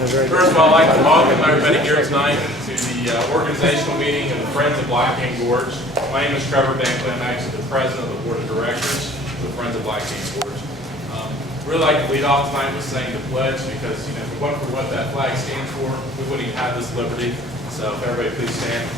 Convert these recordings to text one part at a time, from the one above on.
First of all, I'd like to welcome everybody here tonight to the organizational meeting of the Friends of Blackhand Gorge. My name is Trevor Bankley. I'm actually the president of the board of directors of the Friends of Blackhand Gorge. Really like to lead off tonight with saying the pledge because, if it wasn't for what that flag stands for, we wouldn't even have this liberty. So if everybody please stand.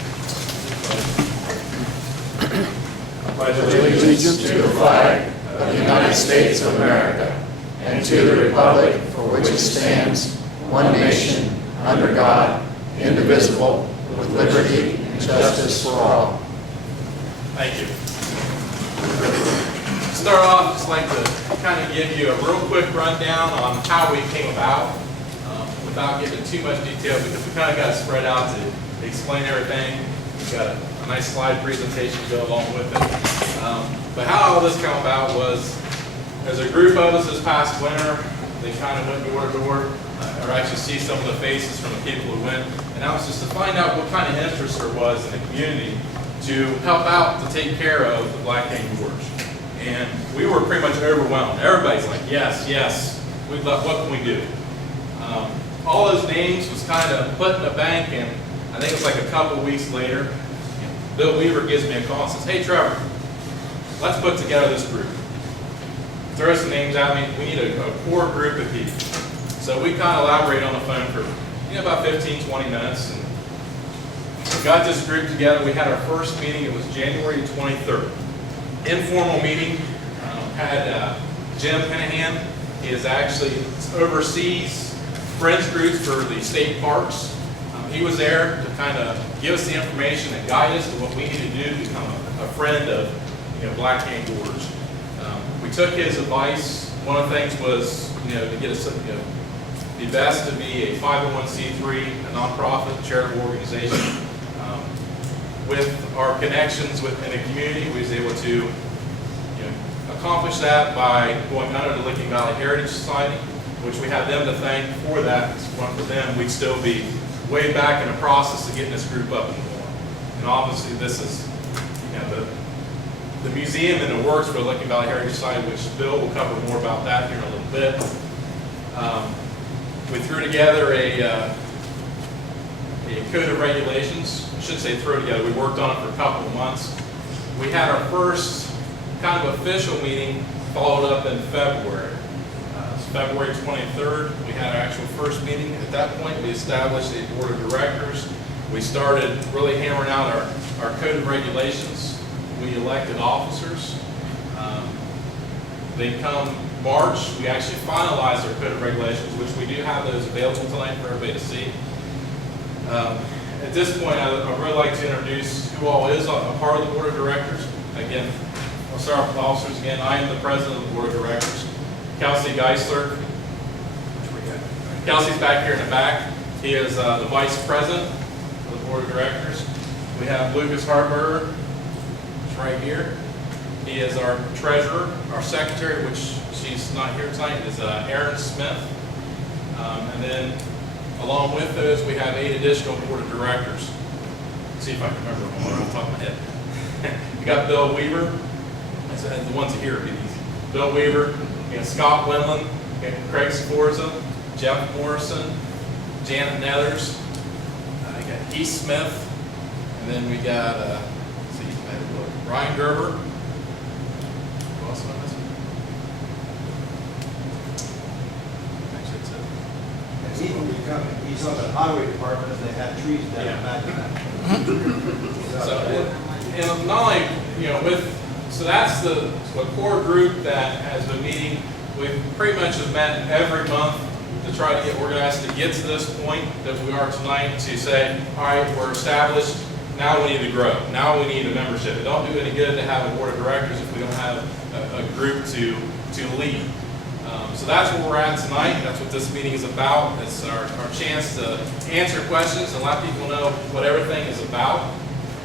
I pledge allegiance to the flag of the United States of America and to the republic for which it stands, one nation, under God, indivisible, with liberty and justice for all. Thank you. To start off, I'd just like to kind of give you a real quick rundown on how we came about, without getting into too much detail because we kind of got it spread out to explain everything. We've got a nice slide presentation to go along with it. But how all this came about was, as a group of us this past winter, they kind of went door to door, or actually see some of the faces from the people who went, and that was just to find out what kind of interest there was in the community to help out to take care of the Blackhand Gorge. And we were pretty much overwhelmed. Everybody's like, yes, yes, we'd love, what can we do? All those names was kind of put in the bank, and I think it was like a couple of weeks later, Bill Weaver gives me a call and says, hey Trevor, let's put together this group. Throw some names out. We need a core group of people. So we kind of elaborated on the phone for about 15, 20 minutes. And we got this group together. We had our first meeting. It was January 23rd. Informal meeting. Had Jim Pinahan. He is actually oversees Friends groups for the state parks. He was there to kind of give us the information and guide us to what we need to do to become a friend of Blackhand Gorge. We took his advice. One of the things was to get us the best to be a 501c3, a nonprofit charitable organization. With our connections within the community, we was able to accomplish that by going under the Licking Valley Heritage Society, which we have them to thank for that. If it weren't for them, we'd still be way back in the process of getting this group up and going. And obviously this is the museum and the works for the Licking Valley Heritage Society, which Bill will cover more about that here in a little bit. We threw together a code of regulations. I should say throw together. We worked on it for a couple of months. We had our first kind of official meeting followed up in February. It's February 23rd. We had our actual first meeting. At that point, we established a board of directors. We started really hammering out our code of regulations. We elected officers. Then come March, we actually finalized our code of regulations, which we do have those available tonight for everybody to see. At this point, I'd really like to introduce who all is a part of the board of directors. Again, I'll start off with officers again. I am the president of the board of directors. Kelsey Geisler. Kelsey's back here in the back. He is the vice president of the board of directors. We have Lucas Hartberger. Right here. He is our treasurer. Our secretary, which she's not here tonight, is Erin Smith. And then along with those, we have 8 additional board of directors. Let's see if I can remember them all off the top of my head. We got Bill Weaver. That's the ones here would be easy. Bill Weaver, Scott Winland, Craig Sforza, Jeff Morrison, Janet Nethers, we got Heath Smith, and then we got Ryan Gerber. Who else am I missing? Actually, He will be coming. He's on the highway department, and they had trees down the back of that. So, and not only, so that's the core group that has been meeting. We pretty much have met every month to try to get organized to get to this point that we are tonight to say, all right, we're established. Now we need to grow. Now we need a membership. It don't do any good to have a board of directors if we don't have a group to lead. So that's where we're at tonight. That's what this meeting is about. It's our chance to answer questions and let people know what everything is about.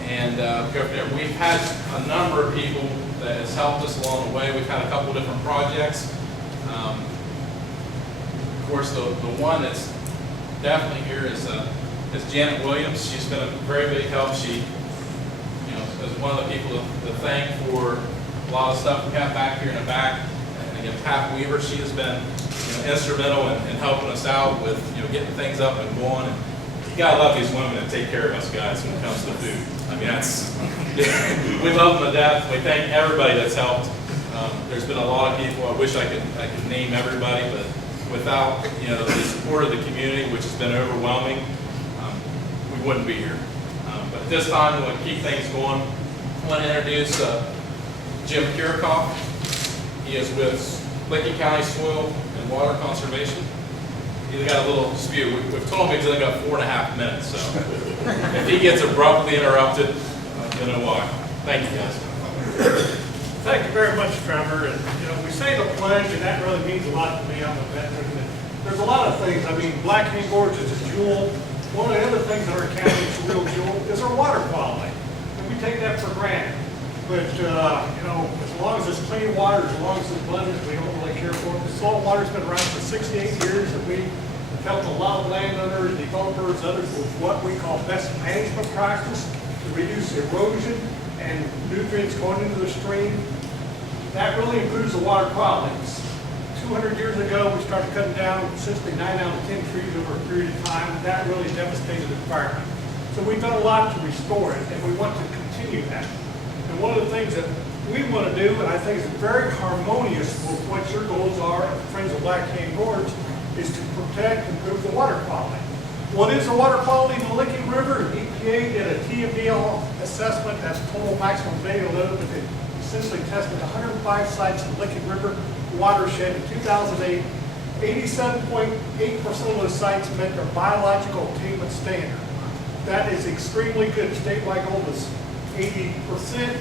And go from there. We've had a number of people that has helped us along the way. We've had a couple different projects. Of course, the one that's definitely here is Janet Williams. She's been a very big help. She, is one of the people to thank for a lot of stuff we have back here in the back. And again, Pat Weaver, she has been instrumental in helping us out with getting things up and going. And you gotta love these women that take care of us guys when it comes to food. I mean, that's we love them to death. We thank everybody that's helped. There's been a lot of people. I wish I could name everybody, but without the support of the community, which has been overwhelming, we wouldn't be here. But at this time, we want to keep things going. I want to introduce Jim Kirikoff. He is with Licking County Soil and Water Conservation. He's got a little dispute. We've told him he's only got 4.5 minutes, so if he gets abruptly interrupted, you know why. Thank you, guys. Thank you very much, Trevor. And we say the pledge, and that really means a lot to me. I'm a veteran. And there's a lot of things. I mean, Blackhand Gorge is a jewel. One of the other things in our county is a real jewel is our water quality. And we take that for granted. But as long as there's clean water, as long as it's abundant, we don't really care for it. The salt water's been around for 68 years, and we have helped a lot of landowners, developers, others with what we call best management practice to reduce erosion and nutrients going into the stream. That really improves the water quality. 200 years ago, we started cutting down essentially 9 out of 10 trees over a period of time. That really devastated the environment. So we've done a lot to restore it, and we want to continue that. And one of the things that we want to do, and I think is very harmonious with what your goals are at the Friends of Blackhand Gorge, is to protect and improve the water quality. What is the water quality in the Licking River? EPA did a TMDL assessment, that's total maximum daily load, but they essentially tested 105 sites in the Licking River watershed in 2008. 87.8% of those sites met their biological attainment standard. That is extremely good. Statewide goal was 80%.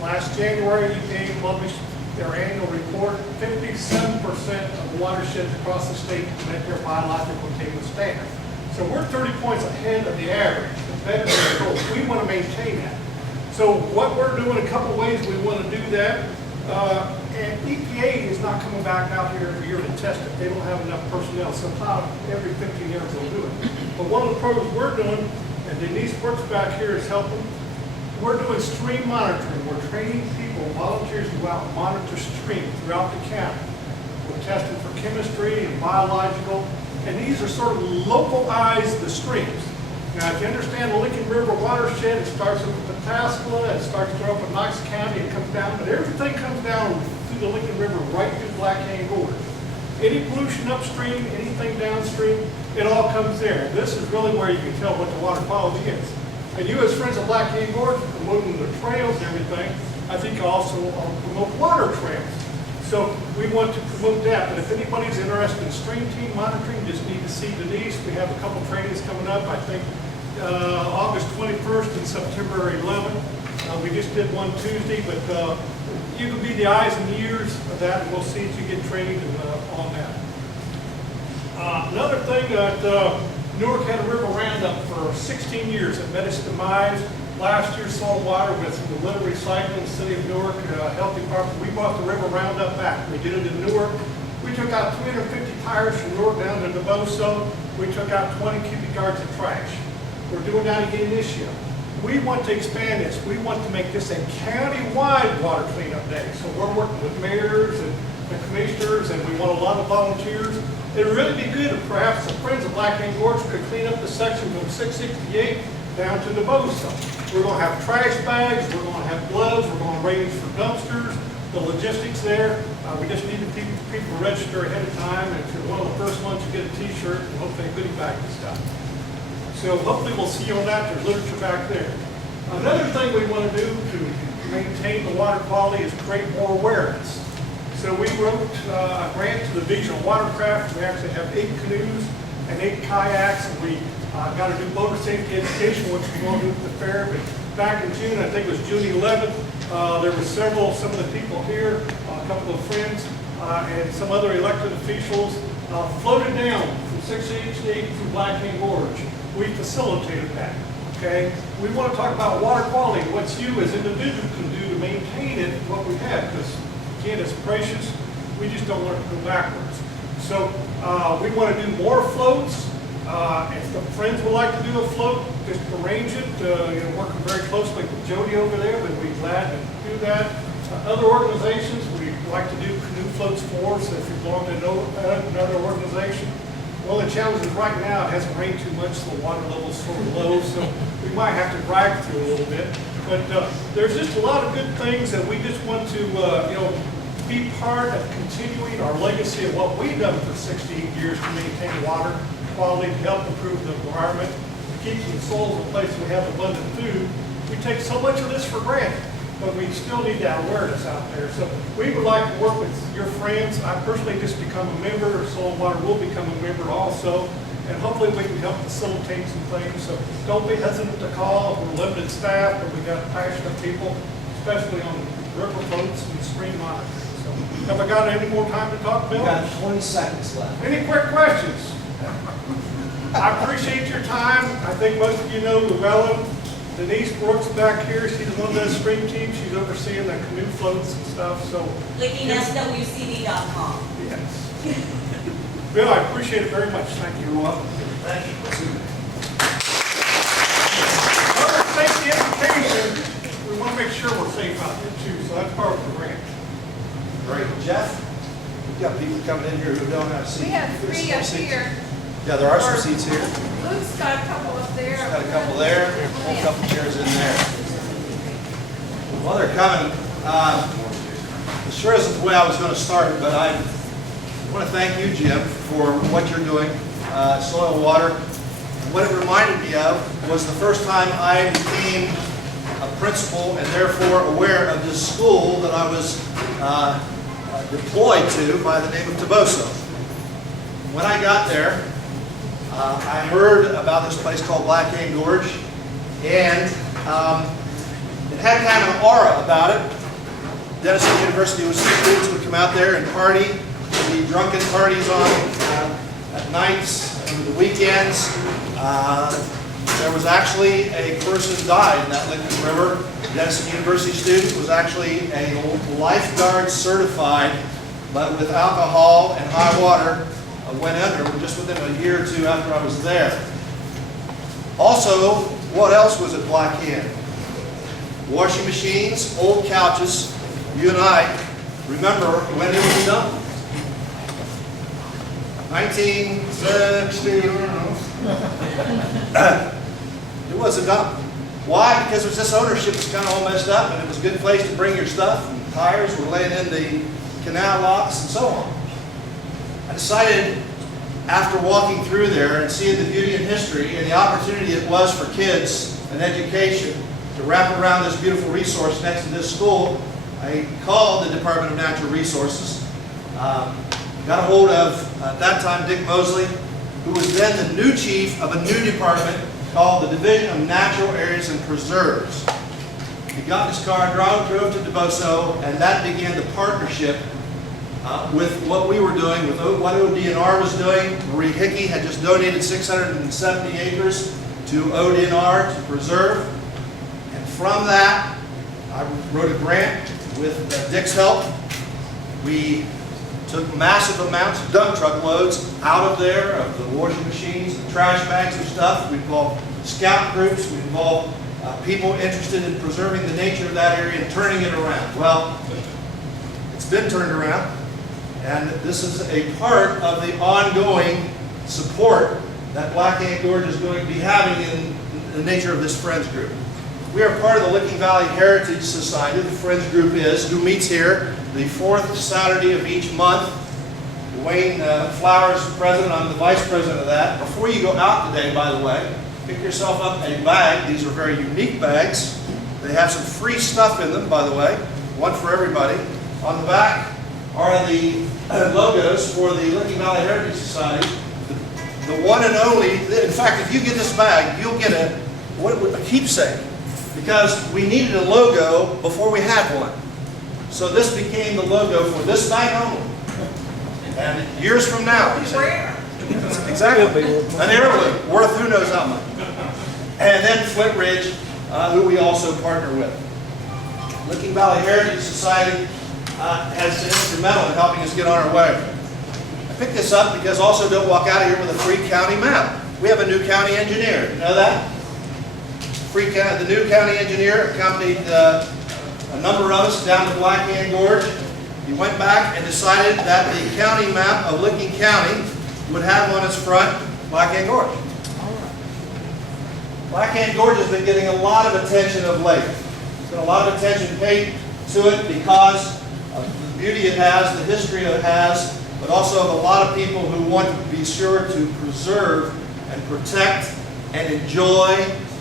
Last January, EPA published their annual report. 57% of the watersheds across the state met their biological attainment standard. So we're 30 points ahead of the average, better than the goal. We want to maintain that. So what we're doing, a couple ways we want to do that. And EPA is not coming back out here every year to test it. They don't have enough personnel. Sometime every 15 years they'll do it. But one of the programs we're doing, and Denise works back here is helping, we're doing stream monitoring. We're training people, volunteers to go out and monitor streams throughout the county. We're testing for chemistry and biological, and these are sort of localize the streams. Now, if you understand the Licking River watershed, it starts up with Pataskala, it starts to go up in Knox County, it comes down, but everything comes down through the Licking River right through Blackhand Gorge. Any pollution upstream, anything downstream, it all comes there. This is really where you can tell what the water quality is. And you as Friends of Blackhand Gorge, promoting the trails and everything, I think also promote water trails. So we want to promote that, but if anybody's interested in stream team monitoring, just need to see Denise. We have a couple trainings coming up, I think August 21st and September 11th. We just did one Tuesday, but you can be the eyes and ears of that, and we'll see if you get trained on that. Another thing that Newark had a river roundup for 16 years. It met its demise. Last year, salt water with the litter recycling, City of Newark, Health Department, we brought the river roundup back. We did it in Newark. We took out 350 tires from Newark down to Neboso. We took out 20 cubic yards of trash. We're doing that again this year. We want to expand this. We want to make this a county-wide water cleanup day. So we're working with mayors and the commissioners, and we want a lot of volunteers. It would really be good if perhaps the Friends of Blackhand Gorge could clean up the section from 668 down to Neboso. We're going to have trash bags, we're going to have gloves, we're going to arrange for dumpsters, the logistics there. We just need people to register ahead of time, and if you're one of the first ones, you get a t-shirt and hopefully a goodie bag and stuff. So hopefully we'll see you on that. There's literature back there. Another thing we want to do to maintain the water quality is create more awareness. So we wrote a grant to the Division of Watercraft. We actually have 8 canoes and 8 kayaks, and we got to do boater safety education, which we want to do at the fair. But back in June, I think it was June 11th, there were some of the people here, a couple of friends, and some other elected officials floated down from 668 through Blackhand Gorge. We facilitated that, okay? We want to talk about water quality, what you as individuals can do to maintain it, what we have, because again, it's precious. We just don't want it to go backwards. So we want to do more floats. If the friends would like to do a float, just arrange it. Working very closely with Jody over there, we'd be glad to do that. Other organizations, we like to do canoe floats for us if you belong to another organization. Well, the challenge is right now, it hasn't rained too much, so the water level's sort of low, so we might have to drag through a little bit. But there's just a lot of good things that we just want to, be part of continuing our legacy of what we've done for 68 years to maintain water quality, to help improve the environment, to keep the soils in place so we have abundant food. We take so much of this for granted, but we still need that awareness out there. So we would like to work with your friends. I personally just become a member, Soil and Water will become a member also, and hopefully we can help facilitate some things. So don't be hesitant to call. We're limited staff, but we got passionate people, especially on river floats and stream monitoring. So have I got any more time to talk, Bill? We got 20 seconds left. Any quick questions? I appreciate your time. I think most of you know Llewellyn. Denise Brooks back here, she's one of the stream team. She's overseeing the canoe floats and stuff, so. LickingSWCD.com. Yes. Bill, I appreciate it very much. Thank you. You're welcome. Thank you. Public safety education, we want to make sure we're safe out there too, so that's part of the grant. Great. Jeff, we've got people coming in here who don't have seats. We have 3 up here. Yeah, there are some seats here. Luke's got a couple up there. Got a couple there, a couple chairs in there. While they're coming, it sure isn't the way I was going to start, but I want to thank you, Jim, for what you're doing, Soil and Water. And what it reminded me of was the first time I became a principal and therefore aware of this school that I was deployed to by the name of Toboso. When I got there, I heard about this place called Blackhand Gorge, and it had kind of an aura about it. Denison University was students would come out there and party. There'd be drunken parties on at nights and the weekends. There was actually a person died in that Lincoln River. Denison University student was actually a lifeguard certified, but with alcohol and high water. Went under just within a year or two after I was there. Also, what else was at Blackhand? Washing machines, old couches. You and I remember when it was done. 1960, it wasn't done. Why? Because it was this ownership was kind of all messed up, and it was a good place to bring your stuff, and tires were laying in the canal locks and so on. I decided, after walking through there and seeing the beauty and history and the opportunity it was for kids and education to wrap around this beautiful resource next to this school, I called the Department of Natural Resources, got a hold of, at that time, Dick Mosley, who was then the new chief of a new department called the Division of Natural Areas and Preserves. He got in his car, drove to Toboso, and that began the partnership with what we were doing, with what ODNR was doing. Marie Hickey had just donated 670 acres to ODNR to preserve. And from that, I wrote a grant with Dick's help. We took massive amounts of dump truck loads out of there, of the washing machines, the trash bags and stuff. We involved scout groups. We involved people interested in preserving the nature of that area and turning it around. Well, it's been turned around. And this is a part of the ongoing support that Blackhand Gorge is going to be having in the nature of this Friends Group. We are part of the Licking Valley Heritage Society, the Friends Group is, who meets here the 4th Saturday of each month. Wayne Flowers is president, I'm the vice president of that. Before you go out today, by the way, pick yourself up a bag. These are very unique bags. They have some free stuff in them, by the way, one for everybody. On the back are the logos for the Licking Valley Heritage Society. The one and only, in fact, if you get this bag, you'll get a keepsake, because we needed a logo before we had one. So this became the logo for this bag only. And years from now, exactly, an heirloom worth who knows how much. And then Flint Ridge, who we also partner with. Licking Valley Heritage Society has been instrumental in helping us get on our way. I picked this up because also don't walk out of here with a free county map. We have a new county engineer. You know that? The new county engineer accompanied a number of us down to Blackhand Gorge. he went back and decided that the county map of Licking County would have on its front Blackhand Gorge. Blackhand Gorge has been getting a lot of attention of late. There's been a lot of attention paid to it because of the beauty it has, the history it has, but also of a lot of people who want to be sure to preserve and protect and enjoy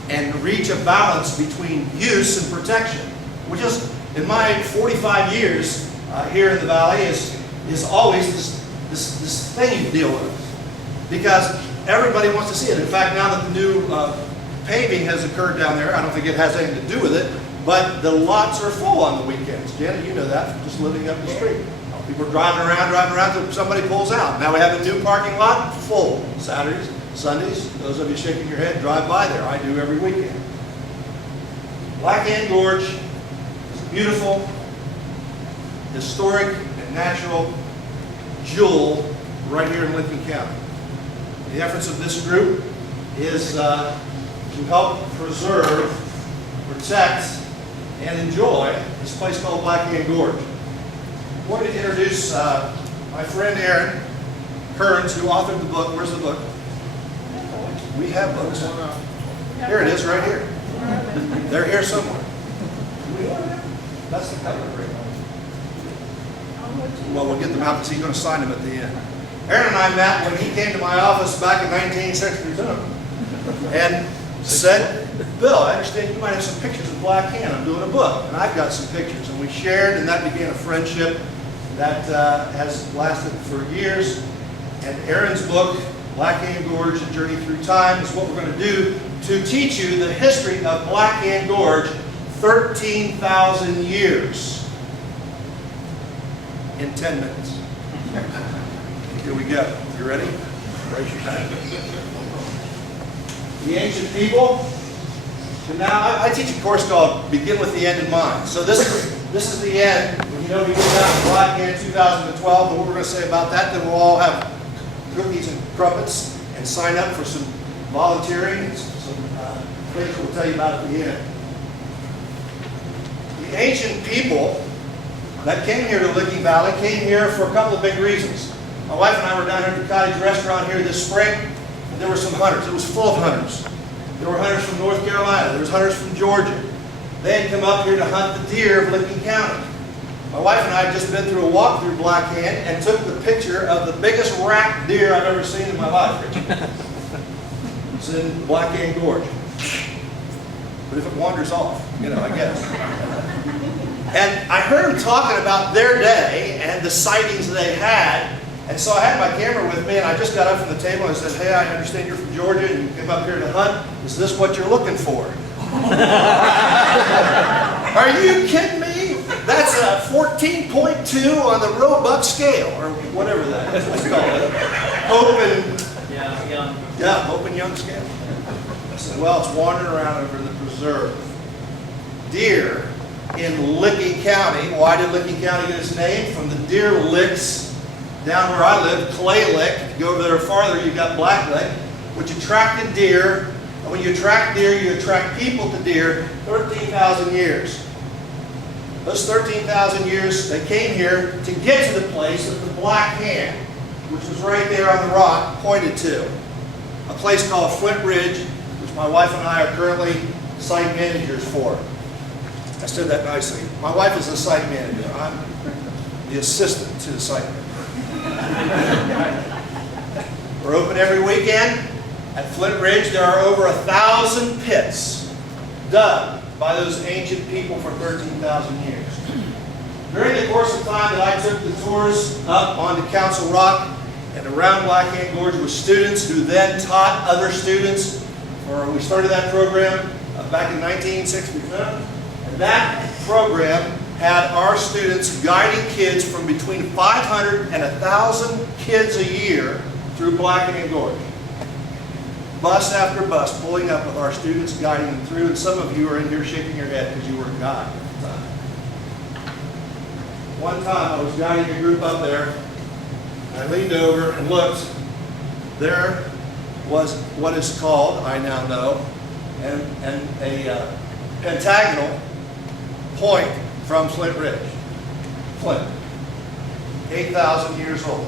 and reach a balance between use and protection, which is, in my 45 years here in the valley, is always this thing you deal with. Because everybody wants to see it. In fact, now that the new paving has occurred down there, I don't think it has anything to do with it, but the lots are full on the weekends. Janet, you know that from just living up the street. People are driving around till somebody pulls out. Now we have a new parking lot full. Saturdays, Sundays, those of you shaking your head, drive by there. I do every weekend. Blackhand Gorge is a beautiful, historic, and natural jewel right here in Licking County. The efforts of this group is to help preserve, protect, and enjoy this place called Blackhand Gorge. I wanted to introduce my friend Aaron Kearns, who authored the book. Where's the book? We have books. Here it is, right here. They're here somewhere. That's the cover. Well, we'll get them out because he's going to sign them at the end. Aaron and I met when he came to my office back in 1962 and said, Bill, I understand you might have some pictures of Blackhand. I'm doing a book, and I've got some pictures. And we shared, and that began a friendship that has lasted for years. And Aaron's book, Blackhand Gorge, A Journey Through Time, is what we're going to do to teach you the history of Blackhand Gorge, 13,000 years in 10 minutes. Here we go. You ready? Raise your hand. The ancient people. So now, I teach a course called Begin with the End in Mind. So this is the end. You know, we go down to Blackhand 2012, and what we're going to say about that, then we'll all have cookies and crumpets and sign up for some volunteering and some things we'll tell you about at the end. The ancient people that came here to Licking Valley came here for a couple of big reasons. My wife and I were down here at the cottage restaurant here this spring, and there were some hunters. It was full of hunters. There were hunters from North Carolina. There was hunters from Georgia. They had come up here to hunt the deer of Licking County. My wife and I had just been through a walk through Blackhand and took the picture of the biggest rack deer I've ever seen in my life. It's in Blackhand Gorge. But if it wanders off, you know, I guess. And I heard them talking about their day and the sightings they had. And so I had my camera with me, and I just got up from the table and said, hey, I understand you're from Georgia and you came up here to hunt. Is this what you're looking for? Are you kidding me? That's a 14.2 on the Roebuck scale, or whatever that is. What's it called? Hope and Young. Yeah, Hope and Young scale. I said, well, it's wandering around over in the preserve. Deer in Licking County. Why did Licking County get its name? From the deer licks down where I live, Clay Lick. If you go over there farther, you've got Black Lick, which attracted deer. And when you attract deer, you attract people to deer 13,000 years. Those 13,000 years, they came here to get to the place of the Blackhand, which was right there on the rock pointed to. A place called Flint Ridge, which my wife and I are currently site managers for. I said that nicely. My wife is the site manager. I'm the assistant to the site manager. We're open every weekend. At Flint Ridge, there are over 1,000 pits dug by those ancient people for 13,000 years. During the course of time that I took the tours up onto Council Rock and around Blackhand Gorge with students who then taught other students, we started that program back in 1967, and that program had our students guiding kids from between 500 and 1,000 kids a year through Blackhand Gorge. Bus after bus pulling up with our students, guiding them through, and some of you are in here shaking your head because you were a guide at the time. One time I was guiding a group up there, and I leaned over and looked. There was what is called, I now know, a pentagonal point from Flint Ridge. Flint. 8,000 years old.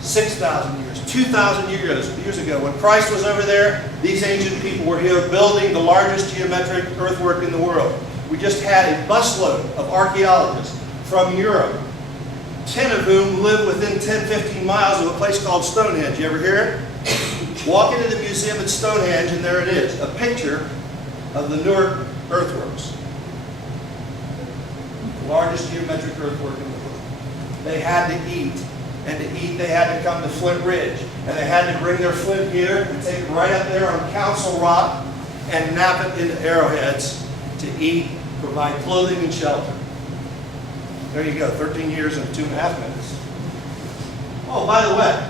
6,000 years, 2,000 years ago, when Christ was over there, these ancient people were here building the largest geometric earthwork in the world. We just had a busload of archaeologists from Europe, 10 of whom live within 10, 15 miles of a place called Stonehenge. You ever hear it? Walk into the museum at Stonehenge, and there it is, a picture of the Newark earthworks. The largest geometric earthwork in the world. They had to eat. And to eat, they had to come to Flint Ridge. And they had to bring their flint here and take it right up there on Council Rock and nap it into arrowheads to eat, provide clothing and shelter. There you go, 13 years and 2.5 minutes. Oh, by the way,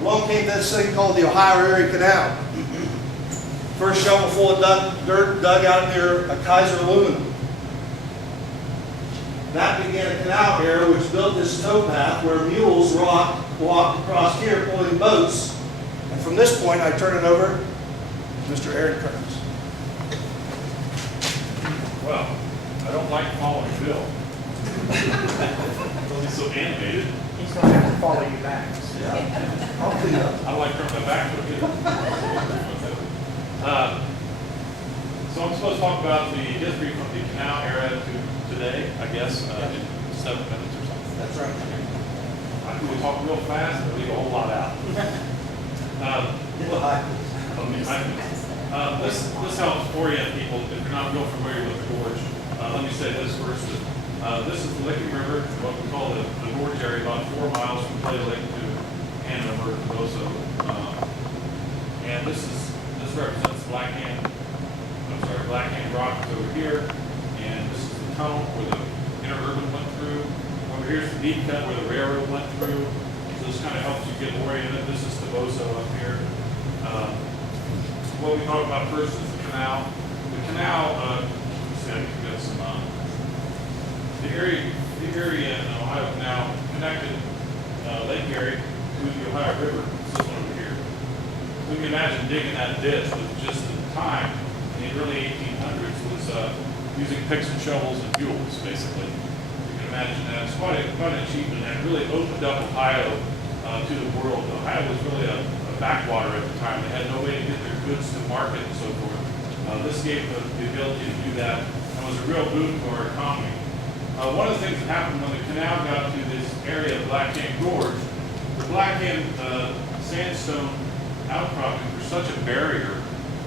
along came this thing called the Ohio Erie Canal. First shovel full of dirt dug out near Kaiser Aluminum. That began a canal here which built this towpath where mules walked across here pulling boats. And from this point, I turn it over to Mr. Aaron Kearns. Well, I don't like following Bill. He's so animated. He's going to have to follow you back. Yeah. I'll clean up. I like from the back of it. So I'm supposed to talk about the history from the canal era to today, I guess, in 7 minutes or something. That's right. I can talk real fast and leave a whole lot out. This helps orient people if you're not real familiar with the gorge. Let me say this first. This is the Licking River, what we call the Gorge area, about 4 miles from Clay Lake to Hanover, Boso. And this represents Blackhand rock is over here, and this is the tunnel where the interurban went through. Over here's the deep cut where the railroad went through. So this kind of helps you get oriented. This is the Boso up here. What we talk about first is the canal. The canal, let's see, I think we got some, the area in Ohio Canal connected Lake Erie to the Ohio River. This one over here. We can imagine digging that ditch with just at the time in the early 1800s was using picks and shovels and mules, basically. You can imagine that. It's quite an achievement, and it really opened up Ohio to the world. Ohio was really a backwater at the time. They had no way to get their goods to market and so forth. This gave the ability to do that and was a real boon to our economy. One of the things that happened when the canal got to this area of Blackhand Gorge, the Blackhand sandstone outcroppings were such a barrier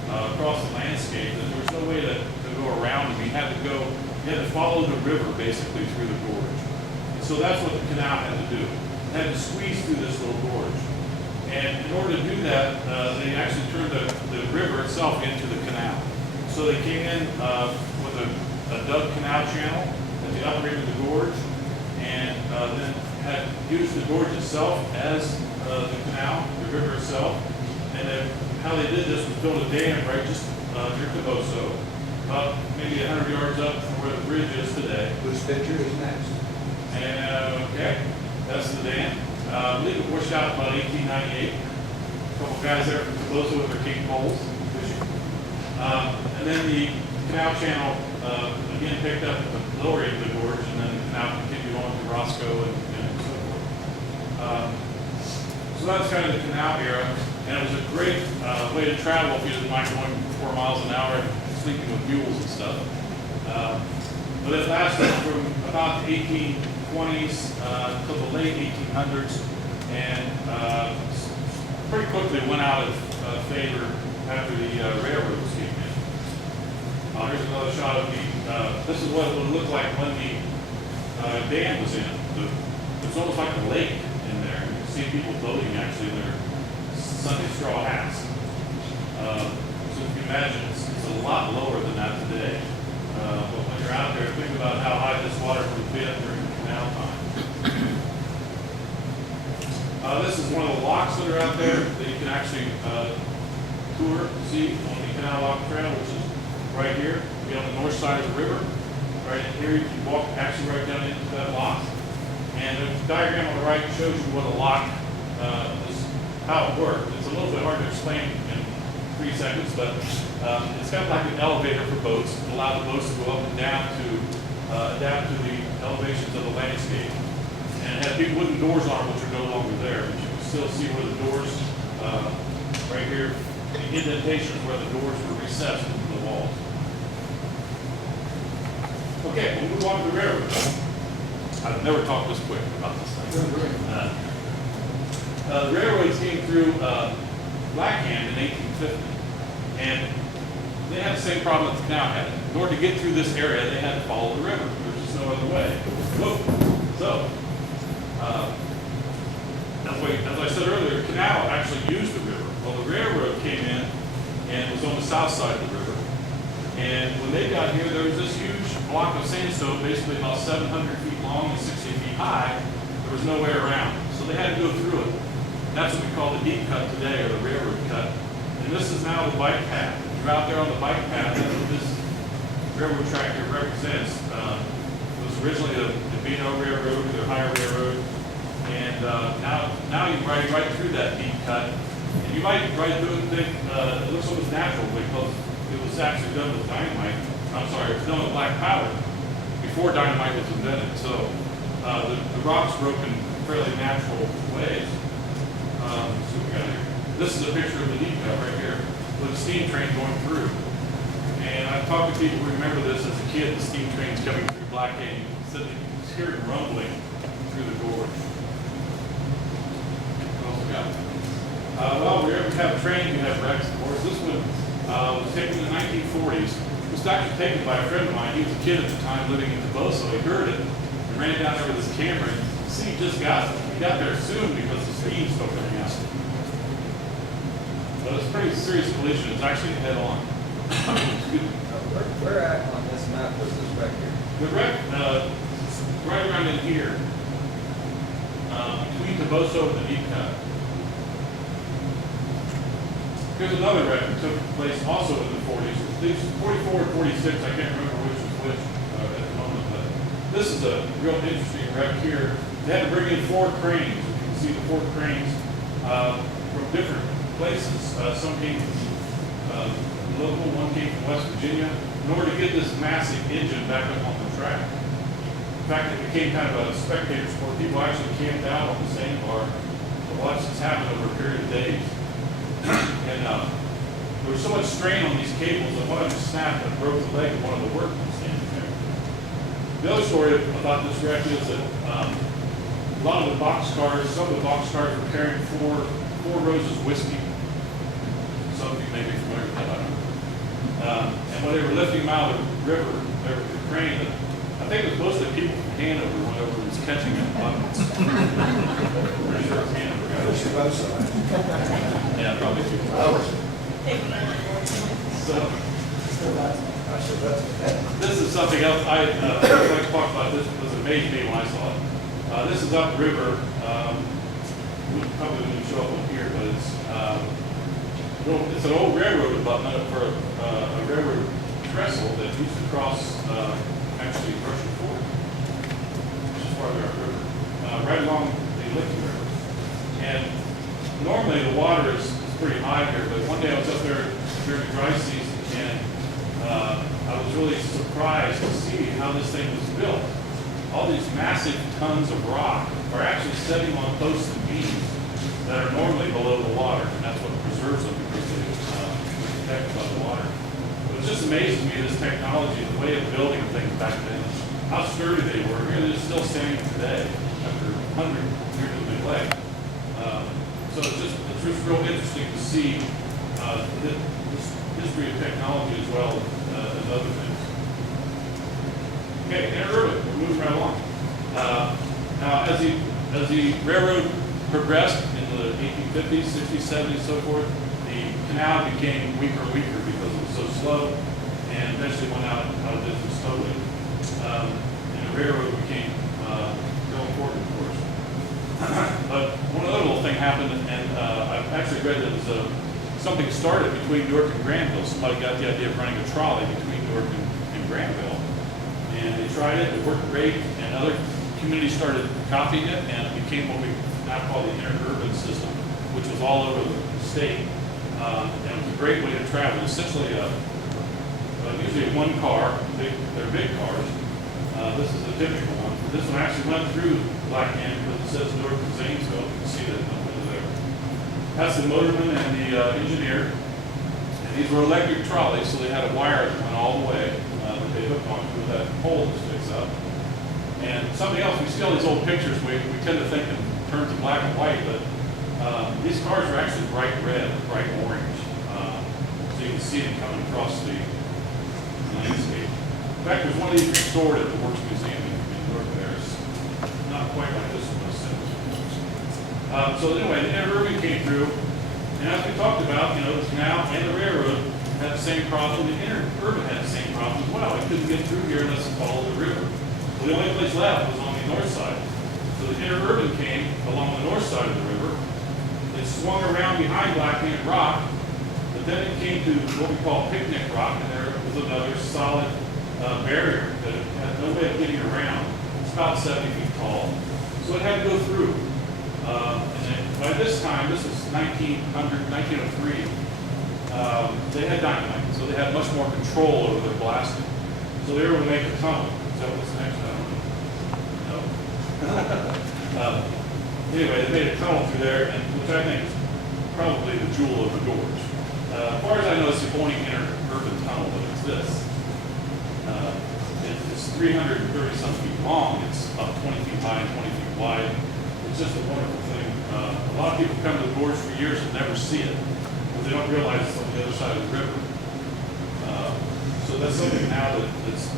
across the landscape that there was no way to go around them. You had to follow the river basically through the gorge. And so that's what the canal had to do. It had to squeeze through this little gorge. And in order to do that, they actually turned the river itself into the canal. So they came in with a dug canal channel at the upper end of the gorge, and then had used the gorge itself as the canal, the river itself. And then how they did this was build a dam right just near Boso, about maybe 100 yards up from where the bridge is today. Whose picture is next? And okay, that's the dam. I believe it washed out about 1898. A couple guys there from Boso with their king poles fishing. And then the canal channel again picked up at the lower end of the gorge, and then the canal continued on to Roscoe and so forth. So that's kind of the canal era, and it was a great way to travel if you didn't mind going 4 miles an hour and sleeping with mules and stuff. But it lasted from about the 1820s until the late 1800s, and pretty quickly went out of favor after the railroads came in. Here's another shot of this is what it would look like when the dam was in. It's almost like a lake in there. You can see people boating actually in their Sunday straw hats. So if you imagine, it's a lot lower than that today. But when you're out there, think about how high this water would have been during the canal time. This is one of the locks that are out there that you can actually tour, see on the Canal Lock Trail, which is right here. Be on the north side of the river. Right in here, you can walk actually right down into that lock. And the diagram on the right shows you what a lock is, how it works. It's a little bit hard to explain in 3 seconds, but it's got like an elevator for boats. It allows the boats to go up and down to adapt to the elevations of the landscape. And it had big wooden doors on it, which are no longer there, but you can still see where the doors, right here, the indentations where the doors were recessed into the walls. Okay, we'll move on to the railroad. I've never talked this quick about this thing. The railroads came through Blackhand in 1850, and they had the same problem that the canal had. In order to get through this area, they had to follow the river. There's just no other way. Whoa. So, as I said earlier, the canal actually used the river. Well, the railroad came in and was on the south side of the river. And when they got here, there was this huge block of sandstone, basically about 700 feet long and 60 feet high. There was no way around. So they had to go through it. That's what we call the deep cut today, or the railroad cut. And this is now the bike path. If you're out there on the bike path, that's what this railroad track here represents. It was originally the Beano Railroad, or the Higher Railroad. And now you ride right through that deep cut. And you might ride through it and think it looks almost natural because it was actually done with dynamite. I'm sorry, it was done with black powder before dynamite was invented. So the rocks broke in fairly natural ways. So we got here. This is a picture of the deep cut right here with a steam train going through. And I've talked to people who remember this as a kid. The steam train's coming through Blackhand. You can hear it rumbling through the gorge. Well, wherever you have a train, you have wrecks, of course. This one was taken in the 1940s. It was actually taken by a friend of mine. He was a kid at the time living in Toboso. He heard it and ran down there with his camera. And see, he just got there soon because the steam still coming out. But it's a pretty serious collision. It's actually head on. Where at on this map was this wreck here? The wreck, right around in here, between Toboso and the deep cut. Here's another wreck that took place also in the 40s. These 44 and 46, I can't remember which was which at the moment, but this is a real interesting wreck here. They had to bring in 4 cranes. You can see the 4 cranes from different places. Some came from local, one came from West Virginia, in order to get this massive engine back up on the track. In fact, it became kind of a spectator sport. People actually camped out on the sandbar to watch this happen over a period of days. And there was so much strain on these cables that one of them snapped and broke the leg of one of the workmen standing there. The other story about this wreck is that a lot of the boxcars, some of the boxcars were carrying four roses whiskey. Some of you may be familiar with that, I don't know. And when they were lifting them out of the river, there was a crane that I think it was mostly people from Hanover went over and was catching them. Pretty sure Hanover got it. Yeah, probably people. So, this is something else I'd like to talk about. This was amazing me when I saw it. This is upriver. Probably didn't show up on here, but it's an old railroad abutment for a railroad trestle that used to cross actually Russian Ford, which is farther upriver, right along the Licking River. And normally the water is pretty high here, but one day I was up there during the dry season, and I was really surprised to see how this thing was built. All these massive tons of rock are actually sitting on posts and beams that are normally below the water, and that's what preserves them because they're protected by the water. But it just amazes me, this technology, the way of building things back then, how sturdy they were. Here they're still standing today after hundreds of years of neglect. So it's just real interesting to see this history of technology as well as other things. Okay, interurban, we're moving right along. Now, as the railroad progressed in the 1850s, 60s, 70s, so forth, the canal became weaker and weaker because it was so slow, and eventually went out of business totally. And the railroad became real important, of course. But one other little thing happened, and I've actually read that it was something started between Newark and Granville. Somebody got the idea of running a trolley between Newark and Granville. And they tried it worked great, and other communities started copying it, and it became what we now call the interurban system, which was all over the state. And it was a great way to travel. Essentially, usually one car, they're big cars, This is a typical one. This one actually went through Blackhand because it says north of Zanesville. You can see that over there. That's the motorman and the engineer. And these were electric trolleys, so they had a wire that went all the way that they hooked onto that pole that sticks up. And something else, we see all these old pictures, we tend to think in terms of black and white, but these cars are actually bright red or bright orange. So you can see them coming across the landscape. In fact, there's one of these restored at the Works Museum in North there. It's not quite like this one, but similar. So anyway, the interurban came through, and as we talked about, the canal and the railroad had the same problem. The interurban had the same problem as well. It couldn't get through here unless it followed the river. So the only place left was on the north side. So the interurban came along the north side of the river. It swung around behind Blackhand Rock, but then it came to what we call Picnic Rock, and there was another solid barrier that it had no way of getting around. It's about 70 feet tall. So it had to go through. And then by this time, this is 1903, they had dynamite, so they had much more control over their blasting. So they were able to make a tunnel. Is that what's next? I don't know. No. Anyway, they made a tunnel through there, and which I think is probably the jewel of the gorge. As far as I know, it's the only interurban tunnel that exists. It's 330-some feet long. It's about 20 feet high and 20 feet wide. It's just a wonderful thing. A lot of people come to the gorge for years and never see it because they don't realize it's on the other side of the river. So that's something now that's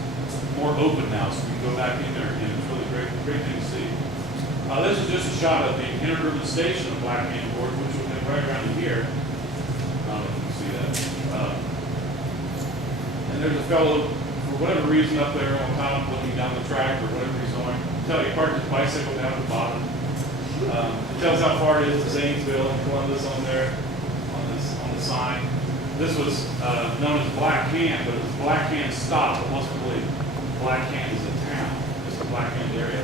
more open now, so we can go back in there again. It's really great thing to see. This is just a shot of the interurban station of Blackhand Gorge, which will be right around here. I don't know if you can see that. And there's a fellow, for whatever reason, up there on top looking down the track or whatever he's doing. Tell you, parked his bicycle down at the bottom. It tells how far it is to Zanesville and Columbus on there, on the sign. This was known as Blackhand, but it was Blackhand stop. It wasn't really Blackhand is a town. It's the Blackhand area.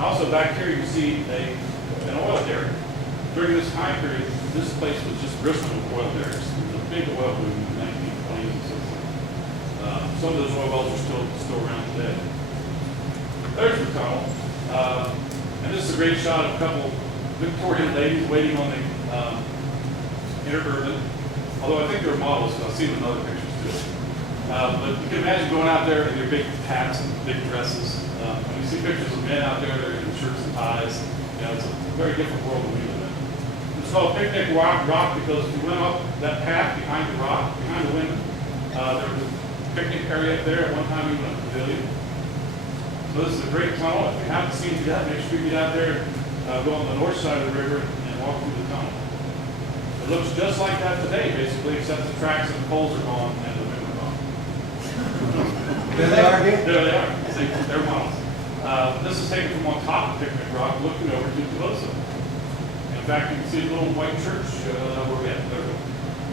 Also back here you see an oil derrick. During this time period, this place was just bristling with oil derricks. There was a big oil boom in the 1920s and so forth. Some of those oil wells are still around today. There's the tunnel. And this is a great shot of a couple Victorian ladies waiting on the interurban. Although I think they're models, so I've seen them in other pictures too. But you can imagine going out there in your big hats and big dresses. When you see pictures of men out there, they're in shirts and ties. It's a very different world than we live in. It's called Picnic Rock because if you went up that path behind the rock, behind the window, there was a picnic area up there. At one time, even a pavilion. So this is a great tunnel. If you haven't seen it yet, make sure you get out there, go on the north side of the river, and walk through the tunnel. It looks just like that today, basically, except the tracks and the poles are gone and the wind are gone. There they are again? There they are. See, they're models. This is taken from on top of Picnic Rock, looking over to Toboso. In fact, you can see a little white church where we had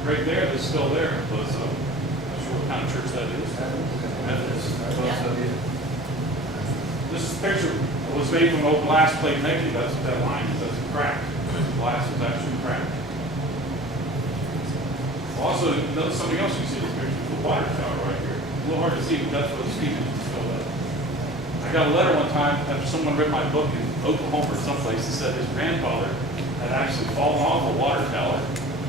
right there. That's still there in Toboso. Not sure what kind of church that is. Methodist. This picture was made from an old glass plate negative. That's what that line is. That's a crack. The glass was actually cracked. Also, notice something else you see in this picture. The water tower right here. A little hard to see, but that's where the steam engine is still at. I got a letter one time after someone read my book in Oklahoma or someplace that said his grandfather had actually fallen off a water tower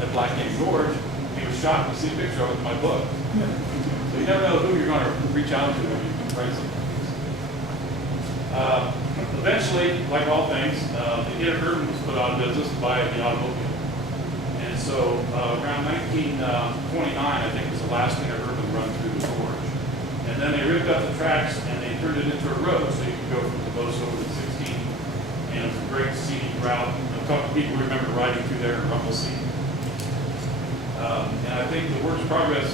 at Blackhand Gorge. He was shocked to see a picture of it in my book. So you never know who you're going to reach out to when you can write something. Eventually, like all things, the interurban was put out of business by the automobile. And so around 1929, I think, was the last interurban run through the gorge. And then they ripped up the tracks and they turned it into a road, so you could go from Toboso over to 16. And it was a great scenic route. A couple of people remember riding through there in rumble seat. And I think the Works Progress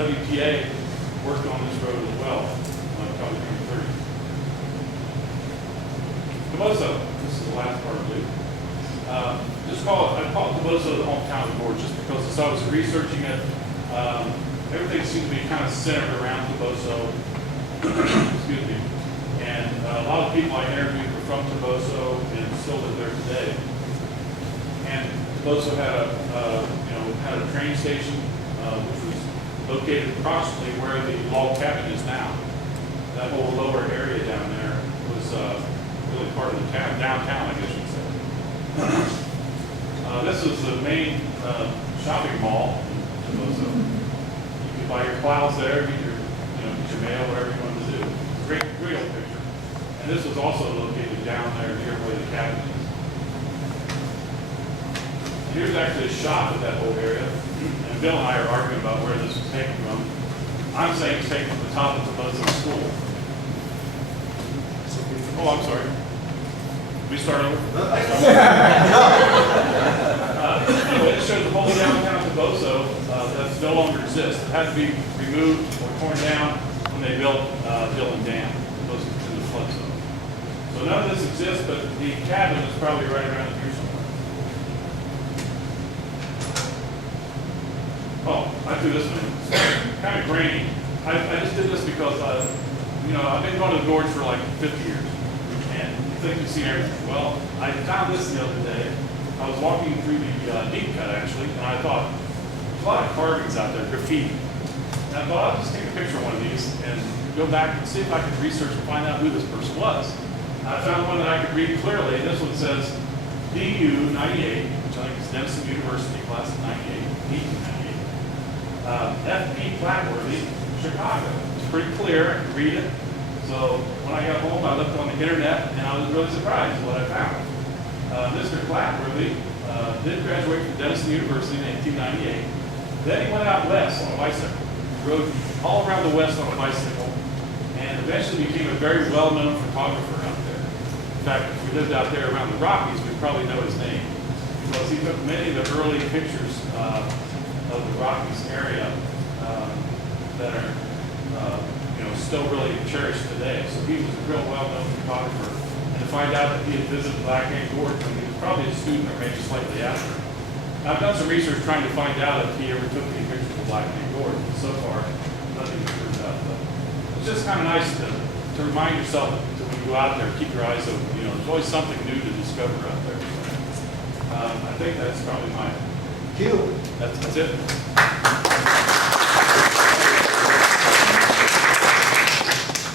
WPA worked on this road as well, probably during the 30s. Toboso, this is the last part, I believe. I call it Toboso the hometown of Gorge just because as I was researching it, everything seemed to be kind of centered around Toboso. Excuse me. And a lot of people I interviewed were from Toboso and still live there today. And Toboso had a train station which was located approximately where the log cabin is now. that whole lower area down there was really part of the town, downtown, I guess you'd say. This is the main shopping mall in Bozo. You can buy your plows there, get your, get your mail, whatever you want to do. Great old picture. And this was also located down there near where the cabin is. And here's actually a shot of that whole area. And Bill and I are arguing about where this was taken from. I'm saying it's taken from the top of the Bozo school. Oh, I'm sorry. We start over? Anyway, it shows the whole downtown of Bozo that no longer exists. It had to be removed or torn down when they built Dillon Dam. It goes into the flood zone. So none of this exists, but the cabin is probably right around here somewhere. Oh, I threw this one in. It's kind of grainy. I just did this because, I've been going to the Gorge for like 50 years. And you think you've seen everything. Well, I found this the other day. I was walking through the deep cut, actually, and I thought, there's a lot of carvings out there, graffiti. And I thought, I'll just take a picture of one of these and go back and see if I could research and find out who this person was. I found one that I could read clearly, and this one says, DU 98, which I think is Denison University, class of 98, 1898. FP Flatworthy, Chicago. It's pretty clear, I could read it. So when I got home, I looked on the internet, and I was really surprised at what I found. Mr. Flatworthy did graduate from Denison University in 1898. Then he went out west on a bicycle. He rode all around the west on a bicycle, and eventually became a very well-known photographer out there. In fact, if we lived out there around the Rockies, we'd probably know his name, because he took many of the early pictures of the Rockies area that are still really cherished today. So he was a real well-known photographer. And to find out that he had visited Blackhand Gorge when he was probably a student or maybe slightly after. I've done some research trying to find out if he ever took any pictures of Blackhand Gorge. And so far, nothing has turned out. But it's just kind of nice to remind yourself that when you go out there, keep your eyes open. There's always something new to discover out there. I think that's probably my Cue. That's it.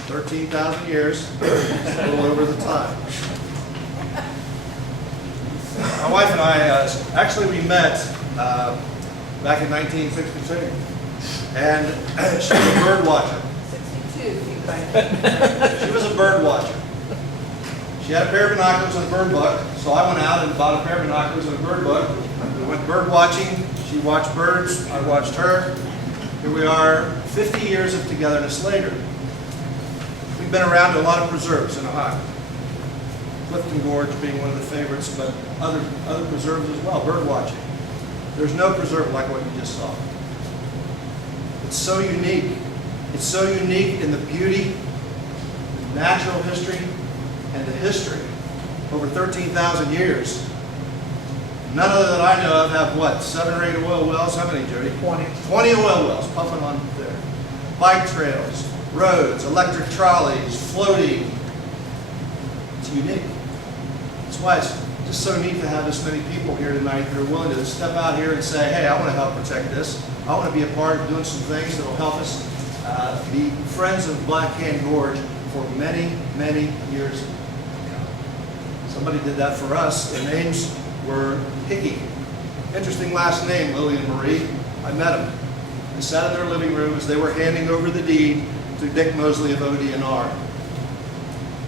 13,000 years, a little over the time. My wife and I, actually we met back in 1962, and she was a bird watcher. 62. She was a bird watcher. She had a pair of binoculars and a bird book, so I went out and bought a pair of binoculars and a bird book. We went bird watching. She watched birds, I watched her. Here we are, 50 years of togetherness later. We've been around to a lot of preserves in Ohio. Clifton Gorge being one of the favorites, but other preserves as well, bird watching. There's no preserve like what you just saw. It's so unique. It's so unique in the beauty, the natural history, and the history. Over 13,000 years. None other that I know of have what, 7 or 8 oil wells? How many, Jody? 20. 20 oil wells pumping on there. Bike trails, roads, electric trolleys, floating. It's unique. That's why it's just so neat to have this many people here tonight that are willing to step out here and say, hey, I want to help protect this. I want to be a part of doing some things that will help us be friends of Blackhand Gorge for many, many years. Somebody did that for us. Their names were Hickey. Interesting last name, Lily and Marie. I met them. I sat in their living room as they were handing over the deed to Dick Mosley of ODNR.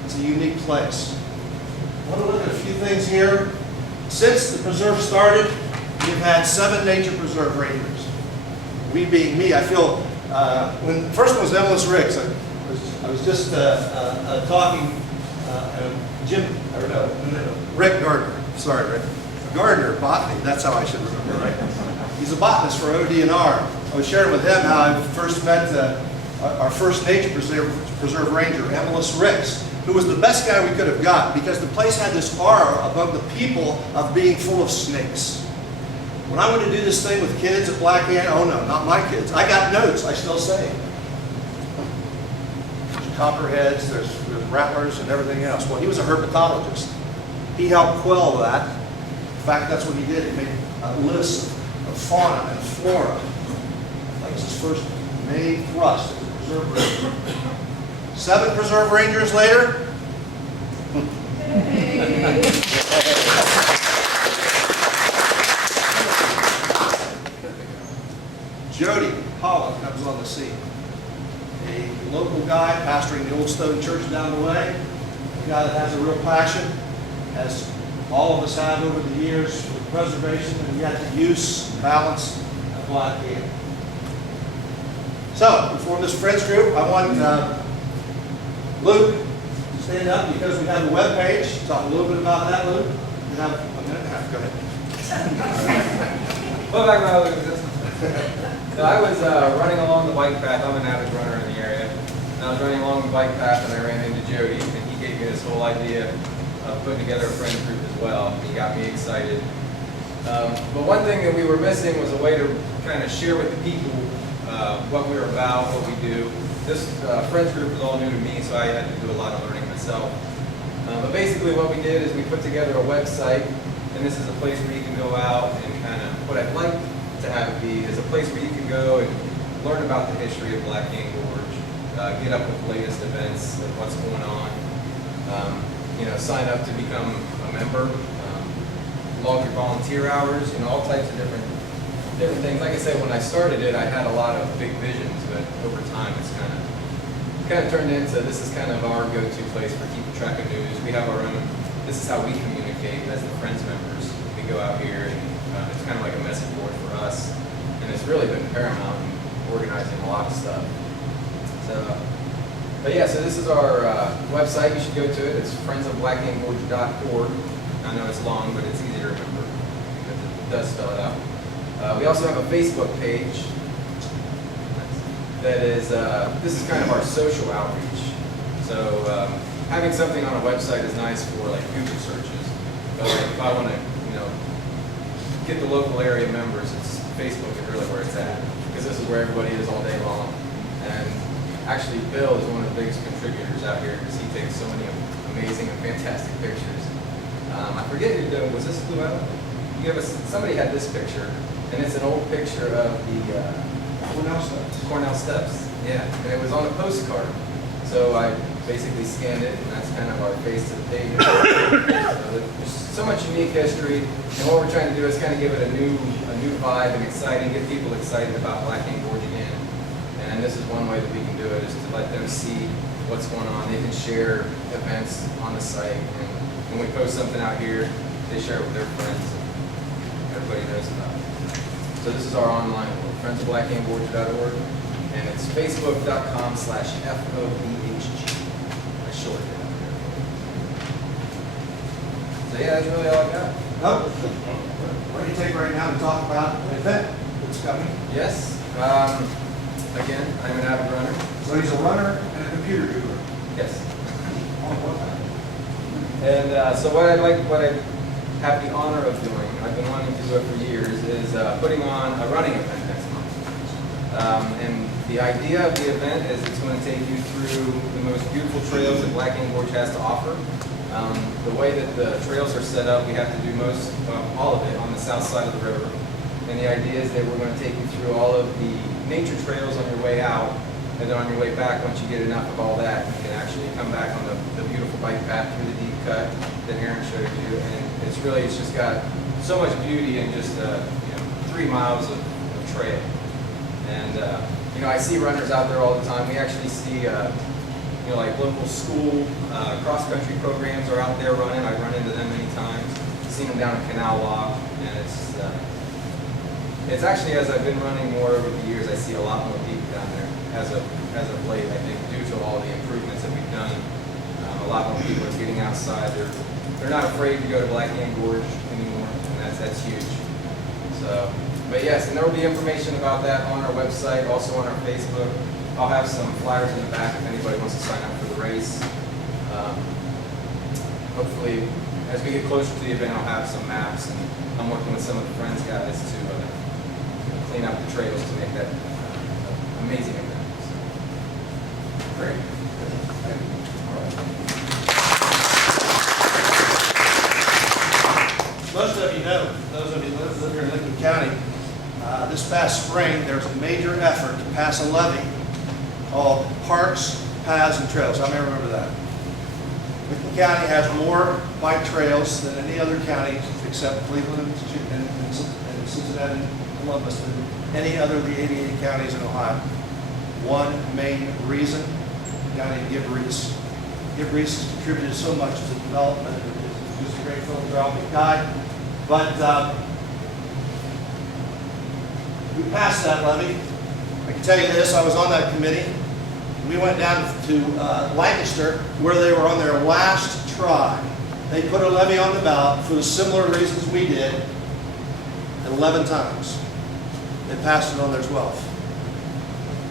It's a unique place. I want to look at a few things here. Since the preserve started, we've had 7 nature preserve rangers. We being me, I feel, when the first one was Emilus Ricks, I was just talking, Rick Gardner, sorry Rick. Gardner, botany, that's how I should remember, right? He's a botanist for ODNR. I was sharing with him how I first met our first nature preserve ranger, Emilus Ricks, who was the best guy we could have got because the place had this aura above the people of being full of snakes. When I went to do this thing with kids at Blackhand, oh no, not my kids. I got notes, I still say. There's copperheads, there's rattlers and everything else. Well, he was a herpetologist. He helped quell that. In fact, that's what he did. He made a list of fauna and flora. That was his first main thrust as a preserve ranger. 7 Preserve Rangers later. Jody Holland comes on the scene. A local guy pastoring the Old Stone Church down the way. A guy that has a real passion, as all of us have over the years, for the preservation and yet the use and balance of Blackhand. So, before this Friends group, I want Luke to stand up because we have a web page. Talk a little bit about that, Luke. You have a minute and a half. Go ahead. Well, back when I was so I was running along the bike path. I'm an avid runner in the area. And I was running along the bike path and I ran into Jody, and he gave me this whole idea of putting together a friends group as well. He got me excited. But one thing that we were missing was a way to kind of share with the people what we were about, what we do. This friends group was all new to me, so I had to do a lot of learning myself. But basically what we did is we put together a website, and this is a place where you can go out and kind of, what I'd like to have it be is a place where you can go and learn about the history of Blackhand Gorge, get up with the latest events of what's going on, sign up to become a member, log your volunteer hours, all types of different things. Like I said, when I started it, I had a lot of big visions, but over time it's kind of turned into, this is kind of our go-to place for keeping track of news. We have our own, this is how we communicate as the Friends members. We go out here and it's kind of like a message board for us, and it's really been paramount in organizing a lot of stuff. But yeah, so this is our website. You should go to it. It's friendsofblackhandgorge.org. I know it's long, but it's easy to remember because it does spell it out. We also have a Facebook page that is, this is kind of our social outreach. So having something on a website is nice for like Google searches. But like, if I want to, get the local area members, it's Facebook is really where it's at, because this is where everybody is all day long. And actually Bill is one of the biggest contributors out here because he takes so many amazing and fantastic pictures. I forget who did, was this Llewellyn? Somebody had this picture, and it's an old picture of the Cornell Steps. Yeah, and it was on a postcard. So I basically scanned it, and that's kind of our face to the page. So there's so much unique history, and what we're trying to do is kind of give it a new vibe and exciting, get people excited about Blackhand Gorge again. And this is one way that we can do it, is to let them see what's going on. They can share events on the site, and when we post something out here, they share it with their friends, and everybody knows about it. So this is our online world, friendsofblackhandgorge.org, and it's facebook.com/FOBHG. I shorted it out there. So yeah, that's really all I got. Oh, what do you take right now to talk about an event that's coming? Yes. Again, I'm an avid runner. So he's a runner and a computer guru. Yes. All at one time. And so what I have the honor of doing, I've been wanting to do it for years, is putting on a running event next month. And the idea of the event is it's going to take you through the most beautiful trails that Blackhand Gorge has to offer. The way that the trails are set up, we have to do all of it on the south side of the river. And the idea is that we're going to take you through all of the nature trails on your way out, and then on your way back, once you get enough of all that, you can actually come back on the beautiful bike path through the deep cut that Aaron showed you. And it's just got so much beauty in just 3 miles of trail. And I see runners out there all the time. We actually see like local school cross-country programs are out there running. I've run into them many times. Seen them down at Canal Walk, and it's actually, as I've been running more over the years, I see a lot more people down there as of late. I think due to all the improvements that we've done, a lot more people are getting outside. They're not afraid to go to Blackhand Gorge anymore, and that's huge. So, but yes, and there will be information about that on our website, also on our Facebook. I'll have some flyers in the back if anybody wants to sign up for the race. Hopefully, as we get closer to the event, I'll have some maps, and I'm working with some of the Friends guys to clean up the trails to make that amazing event. So, great. All right. Most of you know, those of you that live here in Lincoln County, this past spring there was a major effort to pass a levy called Parks paths and trails. How many remember that? Lincoln County has more bike trails than any other county except Cleveland and Cincinnati and Columbus than any other of the 88 counties in Ohio. One main reason, a guy named Gib Reese. Gib Reese has contributed so much to the development. He's just a great philanthropic guy. But we passed that levy. I can tell you this, I was on that committee. We went down to Lancaster where they were on their last try. They put a levy on the ballot for the similar reasons we did 11 times. They passed it on their 12th.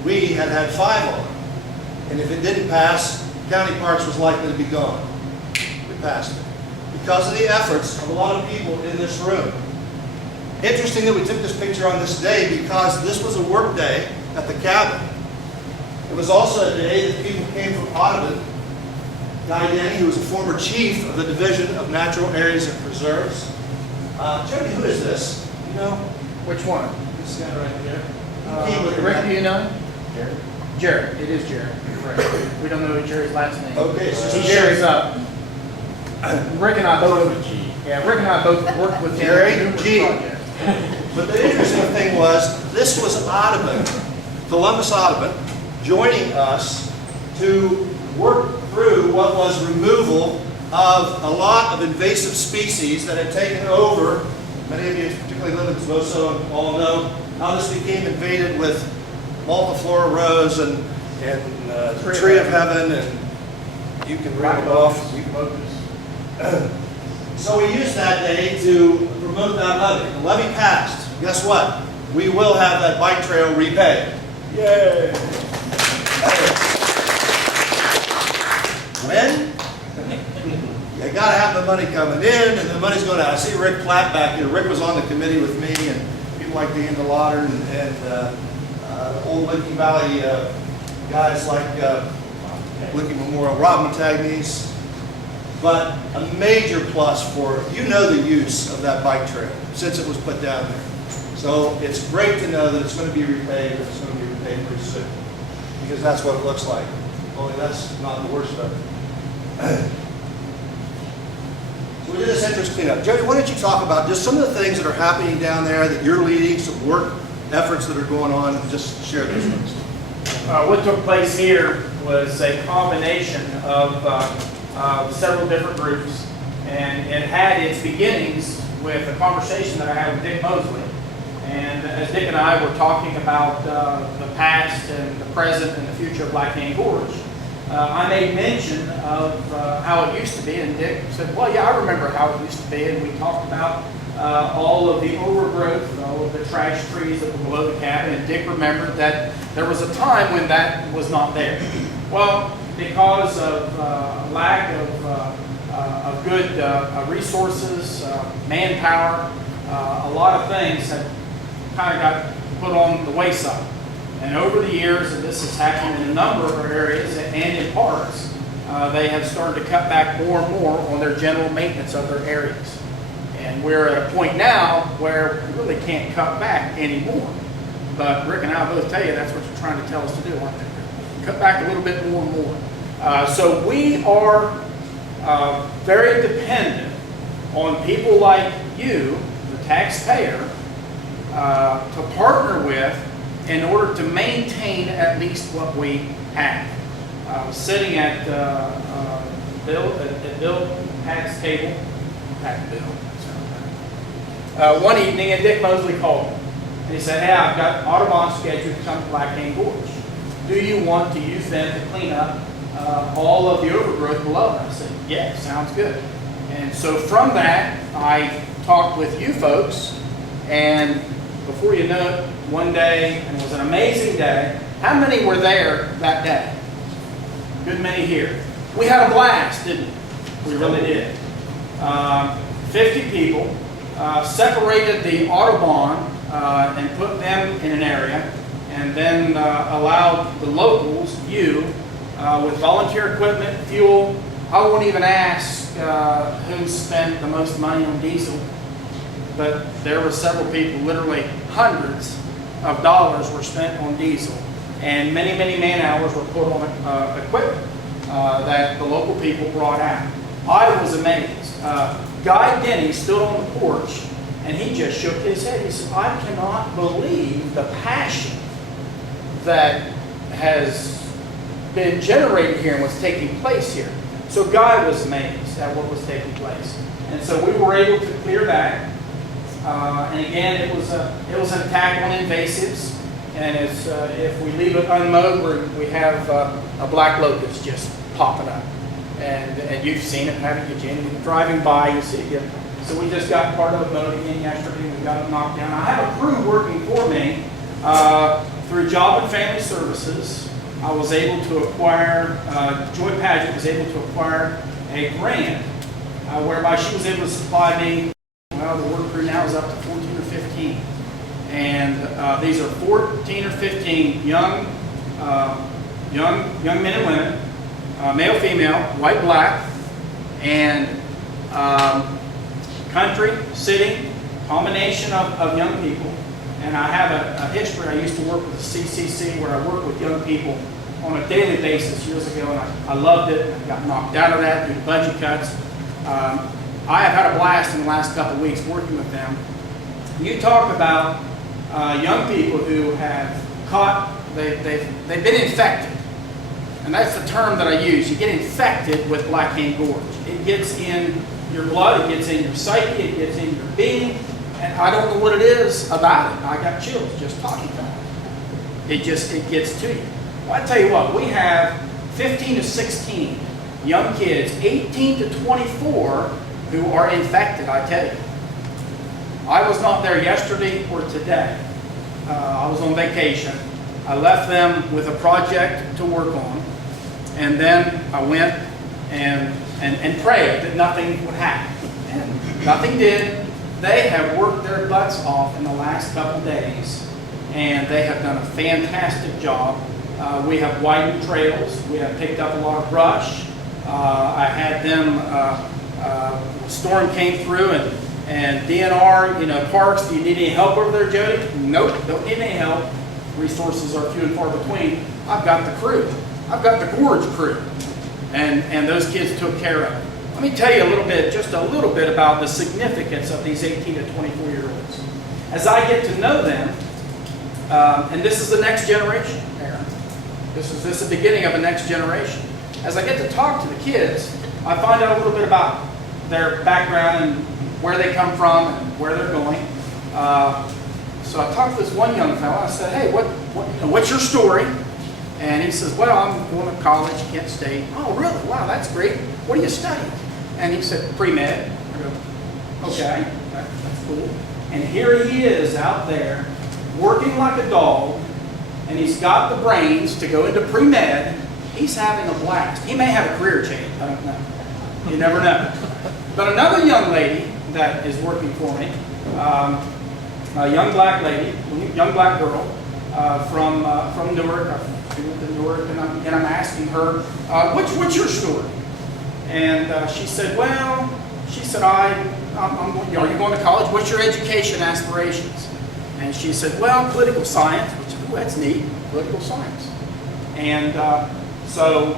We had 5 on it. And if it didn't pass, county parks was likely to be gone. We passed it. Because of the efforts of a lot of people in this room. Interesting that we took this picture on this day because this was a work day at the cabin. It was also a day that people came from Audubon. Guy Denny, who was a former chief of the Division of Natural Areas and Preserves. Jody, who is this? You know? Which one? This guy right here. He came with the Rick, do you know? Jared. Jared. It is Jared. Correct. We don't know Jerry's last name. Okay, so Jerry's up. Rick and I both. Yeah, Rick and I both worked with Jerry him on numerous G. projects. But the interesting thing was, this was Audubon, Columbus Audubon, joining us to work through what was removal of a lot of invasive species that had taken over. Many of you, particularly live in Toboso, all know how this became invaded with multiflora rose and tree of heaven, and you can read it off. So we used that day to promote that levy. The levy passed. Guess what? We will have that bike trail repaid. Yay! When? You got to have the money coming in, and the money's going to. I see Rick Platt back here. Rick was on the committee with me, and people like Dan DeLauder and old Lincoln Valley guys like Lincoln Memorial, Rob Montagnes. But a major plus for, you know, the use of that bike trail since it was put down there. So it's great to know that it's going to be repaid, and it's going to be repaid pretty soon. Because that's what it looks like. Only that's not the worst of it. So we did this entrance cleanup. Jody, why don't you talk about just some of the things that are happening down there that you're leading, some work efforts that are going on, and just share those things. What took place here was a combination of several different groups, and it had its beginnings with a conversation that I had with Dick Mosley. And as Dick and I were talking about the past and the present and the future of Blackhand Gorge, I made mention of how it used to be, and Dick said, well, yeah, I remember how it used to be, and we talked about all of the overgrowth, all of the trash trees that were below the cabin, and Dick remembered that there was a time when that was not there. Well, because of lack of good resources, manpower, a lot of things have kind of got put on the wayside. And over the years, and this has happened in a number of areas and in parks, they have started to cut back more and more on their general maintenance of their areas. And we're at a point now where we really can't cut back anymore. But Rick and I both tell you that's what you're trying to tell us to do, aren't they? Cut back a little bit more and more. So we are very dependent on people like you, the taxpayer, to partner with in order to maintain at least what we have. Sitting at Bill Pat's table, one evening, and Dick Mosley called me. And he said, hey, I've got Audubon scheduled to come to Blackhand Gorge. Do you want to use them to clean up all of the overgrowth below? And I said, yeah, sounds good. And so from that, I talked with you folks, and before you know it, one day, and it was an amazing day. How many were there that day? Good many here. We had a blast, didn't we? We really did. 50 people, separated the Audubon and put them in an area, and then allowed the locals, you, with volunteer equipment, fuel. I won't even ask who spent the most money on diesel, but there were several people, literally hundreds of dollars were spent on diesel and many, many man hours were put on equipment that the local people brought out. I was amazed. Guy Denny stood on the porch and he just shook his head. He said, I cannot believe the passion that has been generated here and what's taking place here. So Guy was amazed at what was taking place. And so we were able to clear that. And again, it was an attack on invasives. And it's, if we leave it unmowed, we have a black locust just popping up. And you've seen it, haven't you, Jenny? Driving by, you see it. So we just got part of it mowed again yesterday. We got it knocked down. I have a crew working for me through Job and Family Services. I was able to acquire, Joy Padgett was able to acquire a grant whereby she was able to supply me, well, the work crew now is up to 14 or 15. And these are 14 or 15 young men and women, male, female, white, black, and country, city, combination of young people. And I have a history. I used to work with the CCC where I worked with young people on a daily basis years ago, and I loved it. I got knocked out of that due to budget cuts. I have had a blast in the last couple of weeks working with them. You talk about young people who have they've been infected. And that's the term that I use. You get infected with Blackhand Gorge. It gets in your blood, it gets in your psyche, it gets in your being. And I don't know what it is about it. I got chills just talking about it. It gets to you. Well, I tell you what, we have 15 to 16 young kids, 18 to 24, who are infected, I tell you. I was not there yesterday or today. I was on vacation. I left them with a project to work on, and then I went and prayed that nothing would happen. And nothing did. They have worked their butts off in the last couple days, and they have done a fantastic job. We have widened trails. We have picked up a lot of brush. I had them, storm came through, and DNR, parks, do you need any help over there, Jody? Nope, don't need any help. Resources are few and far between. I've got the crew. I've got the Gorge crew. And those kids took care of it. Let me tell you just a little bit about the significance of these 18 to 24-year-olds. As I get to know them, and this is the next generation, Aaron. This is the beginning of a next generation. As I get to talk to the kids, I find out a little bit about their background and where they come from and where they're going. So I talked to this one young fellow. I said, hey, what's your story? And he says, well, I'm going to college, Kent State. Oh, really? Wow, that's great. What are you studying? And he said, pre-med. I go, okay, that's cool. And here he is out there working like a dog, and he's got the brains to go into pre-med. He's having a blast. He may have a career change. I don't know. You never know. But another young lady that is working for me, a young black lady, young black girl from Newark. She went to Newark, and I'm asking her, what's your story? And she said, are you going to college? What's your education aspirations? And she said, well, political science, which, that's neat, political science. And so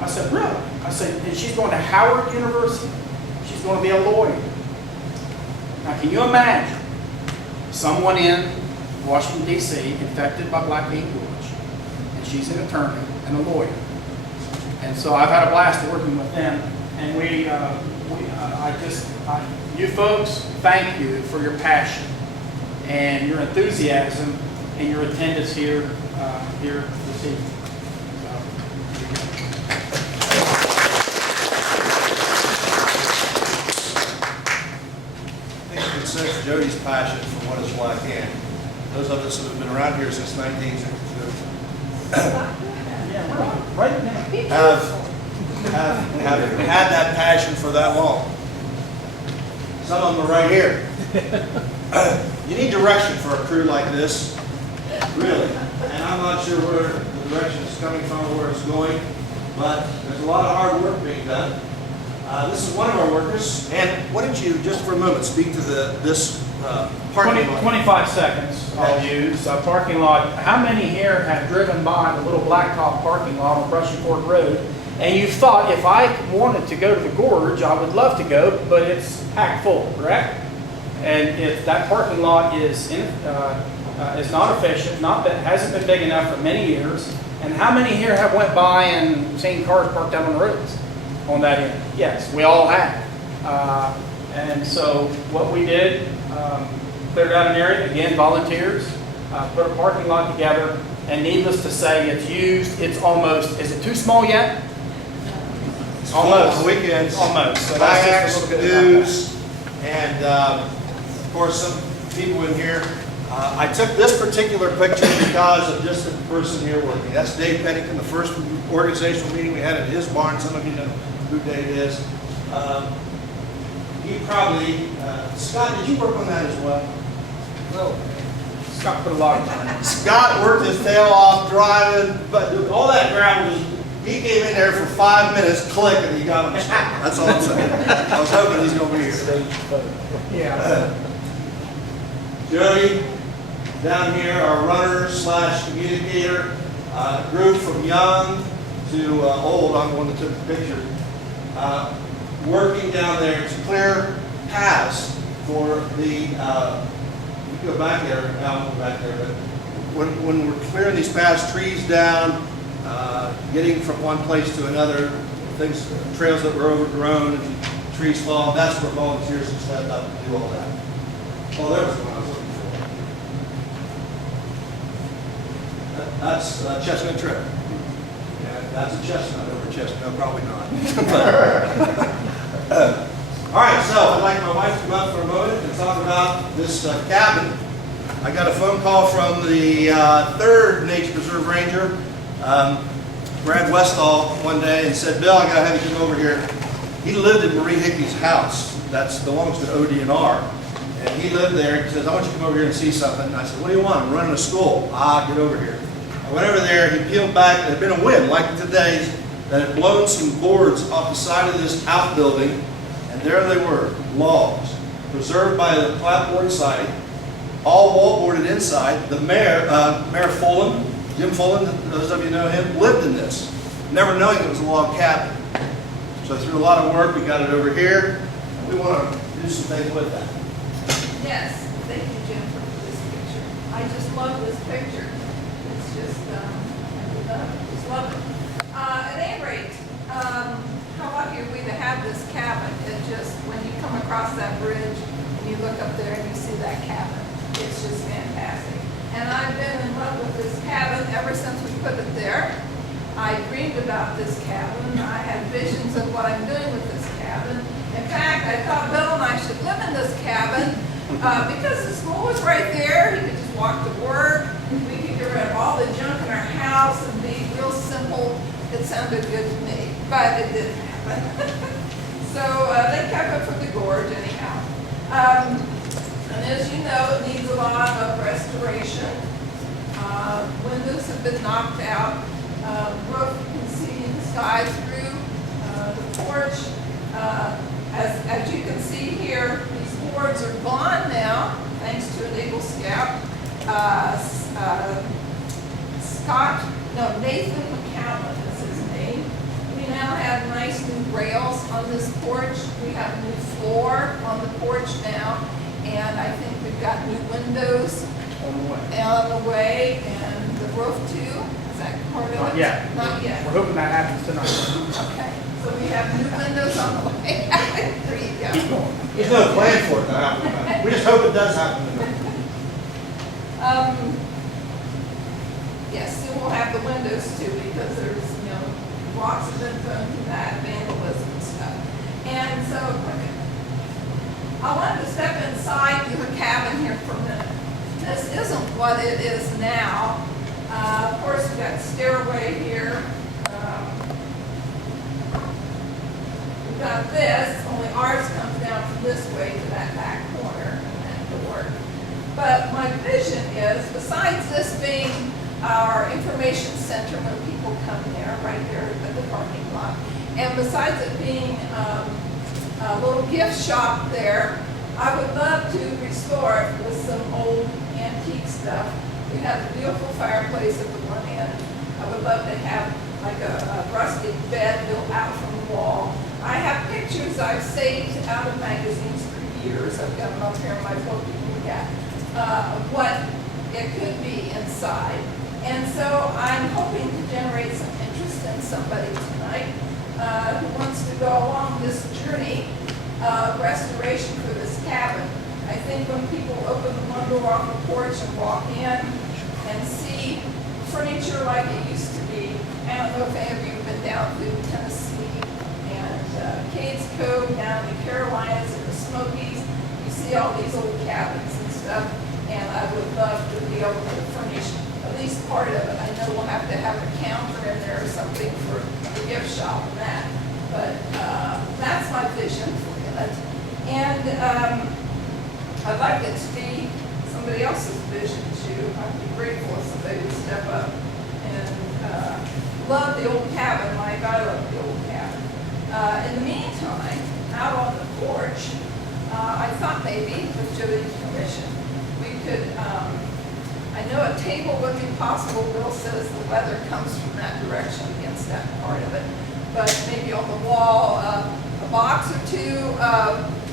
I said, really? I said, and she's going to Howard University. She's going to be a lawyer. Now, can you imagine someone in Washington, D.C. infected by Blackhand Gorge, and she's an attorney and a lawyer. And so I've had a blast working with them, and you folks, thank you for your passion and your enthusiasm and your attendance here this evening. I think you can sense Jody's passion for what is Blackhand. Those of us who have been around here since 1962 have had that passion for that long. Some of them are right here. You need direction for a crew like this, really. And I'm not sure where the direction is coming from or where it's going, but there's a lot of hard work being done. This is one of our workers. And why don't you, just for a moment, speak to this parking lot. 25 seconds I'll use. Parking lot, how many here have driven by the little blacktop parking lot on Brushy Fork Road? And you thought if I wanted to go to the Gorge, I would love to go, but it's packed full, correct? And if that parking lot is not efficient, hasn't been big enough for many years, and how many here have went by and seen cars parked out on the roads on that end? Yes, we all have. And so what we did, cleared out an area, again, volunteers, put a parking lot together, and needless to say, it's used, it's almost, is it too small yet? Almost. On weekends. Almost. So that's just a Kayaks, little bit about canoes, and of course, some people in here. I took this particular picture because of just the person here working. That's Dave Pennington, the first organizational meeting we had at his barn. Some of you know who Dave is. He probably, Scott, did you work on that as well? No. Scott put a lot of time. Scott worked his tail off driving, but all that gravel was, he came in there for 5 minutes, click, and he got on the street. That's all I'm saying. I was hoping he's going to be here. Yeah. Jody, down here, our runner / communicator, group from young to old. I'm the one that took the picture. Working down there to clear paths for the, you can go back there, I'll go back there, but when we're clearing these paths, trees down, getting from one place to another, things, trails that were overgrown, and trees fall, that's where volunteers have stepped up to do all that. Oh, there was the one I was looking for. That's Chestnut Trail. And that's a chestnut over Chestnut. No, probably not. All right, so I'd like my wife to come up for a moment and talk about this cabin. I got a phone call from the 3rd Nature Preserve Ranger, Brad Westall, one day and said, Bill, I got to have you come over here. He lived in Marie Hickey's house. That belongs to ODNR. And he lived there. He says, I want you to come over here and see something. And I said, what do you want? I'm running a school. Get over here. I went over there. He peeled back. There had been a wind like today's that had blown some boards off the side of this outbuilding. And there they were, logs, preserved by the clapboard siding, all wall-boarded inside. The mayor, Mayor Fullen, Jim Fullen, those of you know him, lived in this, never knowing it was a log cabin. So through a lot of work, we got it over here. And we want to do some things with that. Yes, thank you, Jennifer, for this picture. I just love this picture. It's just, I just love it. At any rate, how lucky are we to have this cabin? It just, when you come across that bridge and you look up there and you see that cabin, it's just fantastic. And I've been in love with this cabin ever since we put it there. I dreamed about this cabin. I had visions of what I'm doing with this cabin. In fact, I thought Bill and I should live in this cabin because the school was right there. He could just walk to work. We could get rid of all the junk in our house and be real simple. It sounded good to me, but it didn't happen. So they kept it for the Gorge anyhow. And as you know, it needs a lot of restoration. Windows have been knocked out. Roof, you can see the sky through the porch. As you can see here, these boards are gone now, thanks to an Eagle Scout. Nathan McCallum is his name. We now have nice new rails on this porch. We have a new floor on the porch now, and I think we've got new windows on the way, and the roof too. Is that part of it? Not yet. Not yet. We're hoping that happens tonight. Okay, so we have new windows on the way. There you go. Keep going. There's no plan for it to happen. We just hope it does happen tonight. Yes, and we'll have the windows too, because there's, lots of been thrown to that, vandalism and stuff. And so, I wanted to step inside the cabin here for a minute. This isn't what it is now. Of course, we've got stairway here. We've got this, only ours comes down from this way to that back corner and that door. But my vision is, besides this being our information center when people come there, right there at the parking lot, and besides it being a little gift shop there, I would love to restore it with some old antique stuff. We have a beautiful fireplace at the one end. I would love to have like a rustic bed built out from the wall. I have pictures I've saved out of magazines for years. I've got them up here in my book you can look at, of what it could be inside. And so I'm hoping to generate some interest in somebody tonight who wants to go along this journey of restoration for this cabin. I think when people open the one door off the porch and walk in and see furniture like it used to be, I don't know if any of you have been down through Tennessee and Cades Cove, down in the Carolinas and the Smokies. You see all these old cabins and stuff, and I would love to be able to furnish at least part of it. I know we'll have to have a counter in there or something for the gift shop and that, but that's my vision for it. And I'd like it to be somebody else's vision too. I'd be grateful if somebody would step up and love the old cabin like I love the old cabin. In the meantime, out on the porch, I thought maybe with Jody's permission, we could, I know a table would be possible. Bill says the weather comes from that direction against that part of it. But maybe on the wall, a box or two,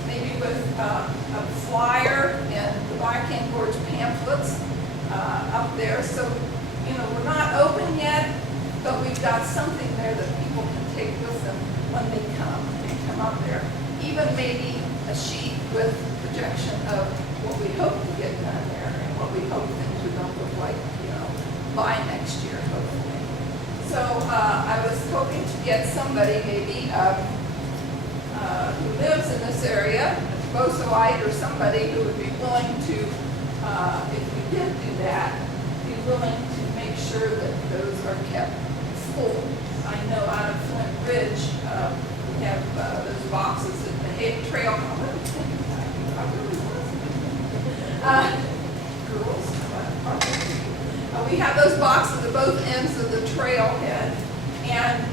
maybe with a flyer and the Blackhand Gorge pamphlets up there. So, you know, we're not open yet, but we've got something there that people can take with them when they come up there. Even maybe a sheet with projection of what we hope to get done there and what we hope things are going to look like, you know, by next year, hopefully. So I was hoping to get somebody maybe who lives in this area, a Bosoite or somebody who would be willing to, if we did do that, be willing to make sure that those are kept full. I know out of Flint Ridge, we have those boxes at the Hay Trail. I really was. Girls, we have those boxes at both ends of the trailhead, and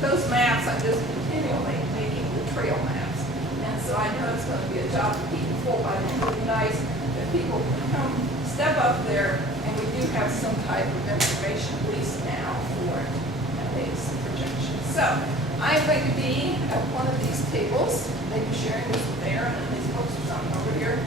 those maps, I'm just continually making the trail maps. And so I know it's going to be a job to keep it full, but I think it would be nice that people can come, step up there, and we do have some type of information, at least now, for it, and maybe some projections. So I'm going to be at one of these tables, maybe sharing this with Aaron and these folks or something over here.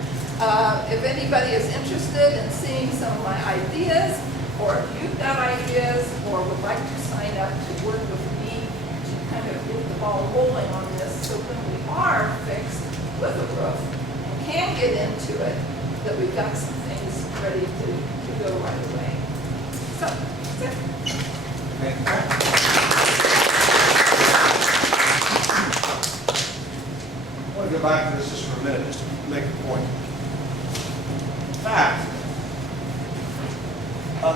If anybody is interested in seeing some of my ideas, or if you've got ideas, or would like to sign up to work with me to kind of get the ball rolling on this, so when we are fixed with a roof and can get into it, that we've got some things ready to go right away. So, that's it. Thank you. I want to go back to this just for a minute, just to make a point. In fact,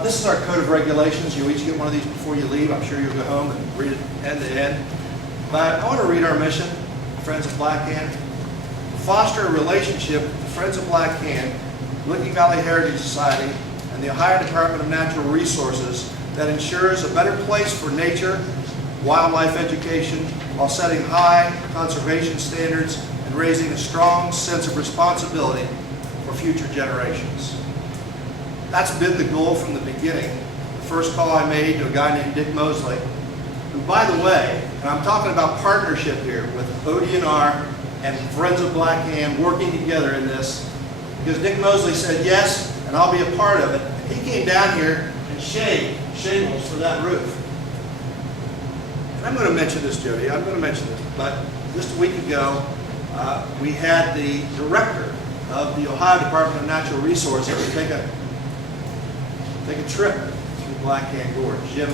this is our code of regulations. You each get one of these before you leave. I'm sure you'll go home and read it end to end. But I want to read our mission, Friends of Blackhand. Foster a relationship with the Friends of Blackhand, Licking Valley Heritage Society, and the Ohio Department of Natural Resources that ensures a better place for nature, wildlife education, while setting high conservation standards and raising a strong sense of responsibility for future generations. That's been the goal from the beginning. The first call I made to a guy named Dick Mosley, who, by the way, and I'm talking about partnership here with ODNR and Friends of Blackhand working together in this, because Dick Mosley said yes, and I'll be a part of it. And he came down here and shaved shingles for that roof. And I'm going to mention this, Jody, I'm going to mention this, but just a week ago, we had the director of the Ohio Department of Natural Resources take a trip through Blackhand Gorge. Jim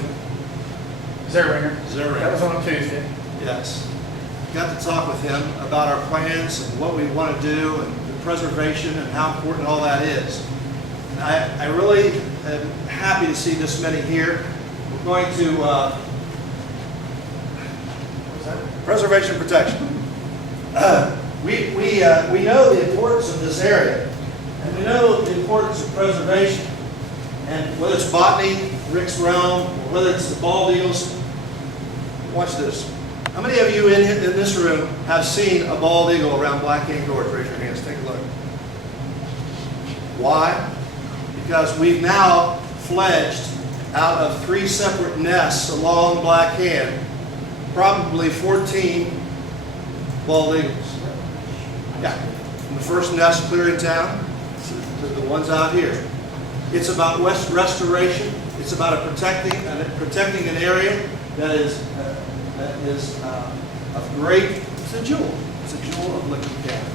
Zerringer. Zerringer. That was on Tuesday. Yes. Got to talk with him about our plans and what we want to do and the preservation and how important all that is. And I really am happy to see this many here. We're going to preservation and protection. We know the importance of this area, and we know the importance of preservation. And whether it's botany, Rick's realm, or whether it's the bald eagles, watch this. How many of you in this room have seen a bald eagle around Blackhand Gorge? Raise your hands, take a look. Why? Because we've now fledged out of 3 separate nests along Blackhand, probably 14 bald eagles. Yeah, from the first nest clear in town to the ones out here. It's about restoration. It's about protecting an area that is of great. It's a jewel. It's a jewel of Licking County.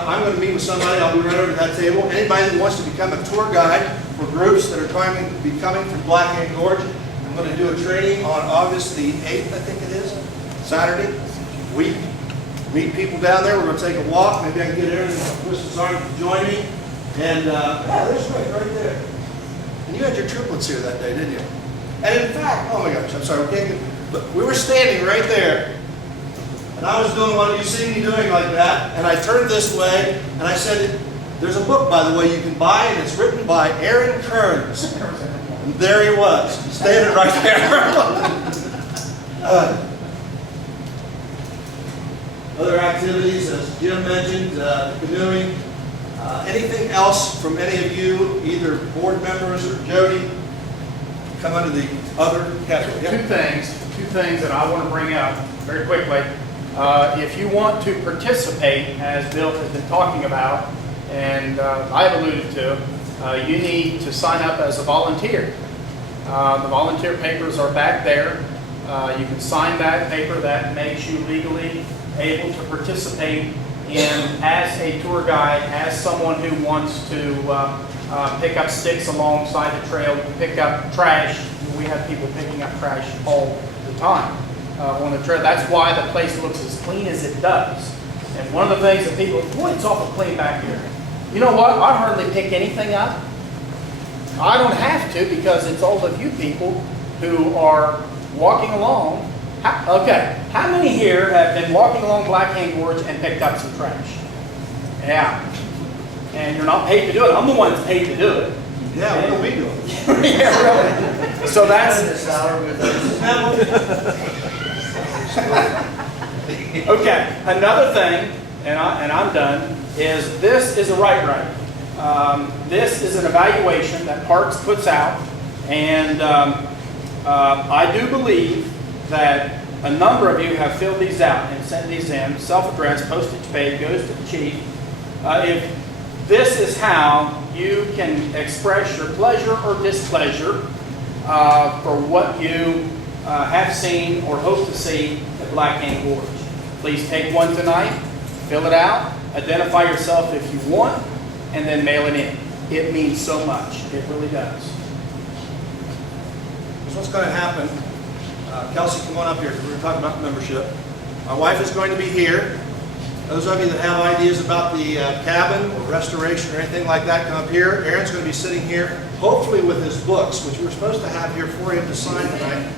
I'm going to meet with somebody. I'll be right over to that table. Anybody that wants to become a tour guide for groups that are coming from Blackhand Gorge, I'm going to do a training on August the 8th, I think it is, Saturday. We meet people down there. We're going to take a walk. Maybe I can get Aaron and twist his arm to join me. And yeah, there's right there. And you had your triplets here that day, didn't you? And in fact, oh my gosh, I'm sorry, but we were standing right there. And I was doing what you see me doing like that, and I turned this way, and I said, there's a book, by the way, you can buy, and it's written by Aaron Kearns. And there he was, standing right there. Other activities, as Jim mentioned, canoeing. Anything else from any of you, either board members or Jody, come under the other category? Yeah. Two things that I want to bring up very quickly. If you want to participate, as Bill has been talking about, and I've alluded to, you need to sign up as a volunteer. The volunteer papers are back there. You can sign that paper that makes you legally able to participate as a tour guide, as someone who wants to pick up sticks alongside the trail, pick up trash. We have people picking up trash all the time on the trail. That's why the place looks as clean as it does. And one of the things that people, boy, it's awful clean back here. You know what? I hardly pick anything up. I don't have to because it's all of you people who are walking along. How many here have been walking along Blackhand Gorge and picked up some trash? Yeah. And you're not paid to do it. I'm the one that's paid to do it. Yeah, what are we doing? Yeah, really. So that's... Okay, another thing, and I'm done, is this is a right. This is an evaluation that Parks puts out, and I do believe that a number of you have filled these out and sent these in, self-addressed, postage paid, goes to the chief. If this is how you can express your pleasure or displeasure for what you have seen or hope to see at Blackhand Gorge. Please take one tonight, fill it out, identify yourself if you want, and then mail it in. It means so much. It really does. So what's going to happen, Kelsey, come on up here. We're going to talk about membership. My wife is going to be here. Those of you that have ideas about the cabin or restoration or anything like that, come up here. Aaron's going to be sitting here, hopefully with his books, which we're supposed to have here for him to sign tonight.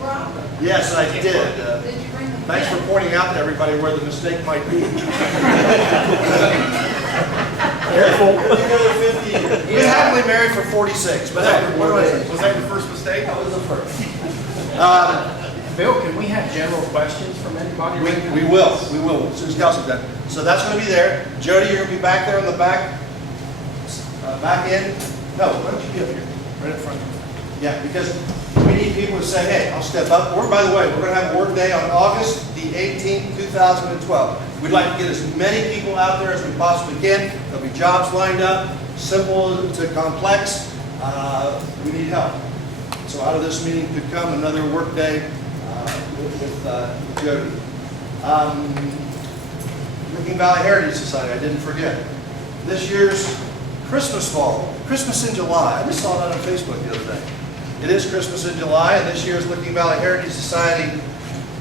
Yes, I did. Did you bring them? Thanks for pointing out to everybody where the mistake might be. Careful. We've been happily married for 46. But what do I say? Was that your first mistake? That was the first. Bill, can we have general questions from anybody? We will, as soon as Kelsey's done. So that's going to be there. Jody, you're going to be back there on the back end. No, why don't you be up here, right up front? Yeah, because we need people to say, hey, I'll step up. Or, by the way, we're going to have a work day on August the 18th, 2012. We'd like to get as many people out there as we possibly can. There'll be jobs lined up, simple to complex. We need help. So out of this meeting could come another work day with Jody. Licking Valley Heritage Society, I didn't forget. This year's Christmas ball, Christmas in July. I just saw that on Facebook the other day. It is Christmas in July, and this year's Licking Valley Heritage Society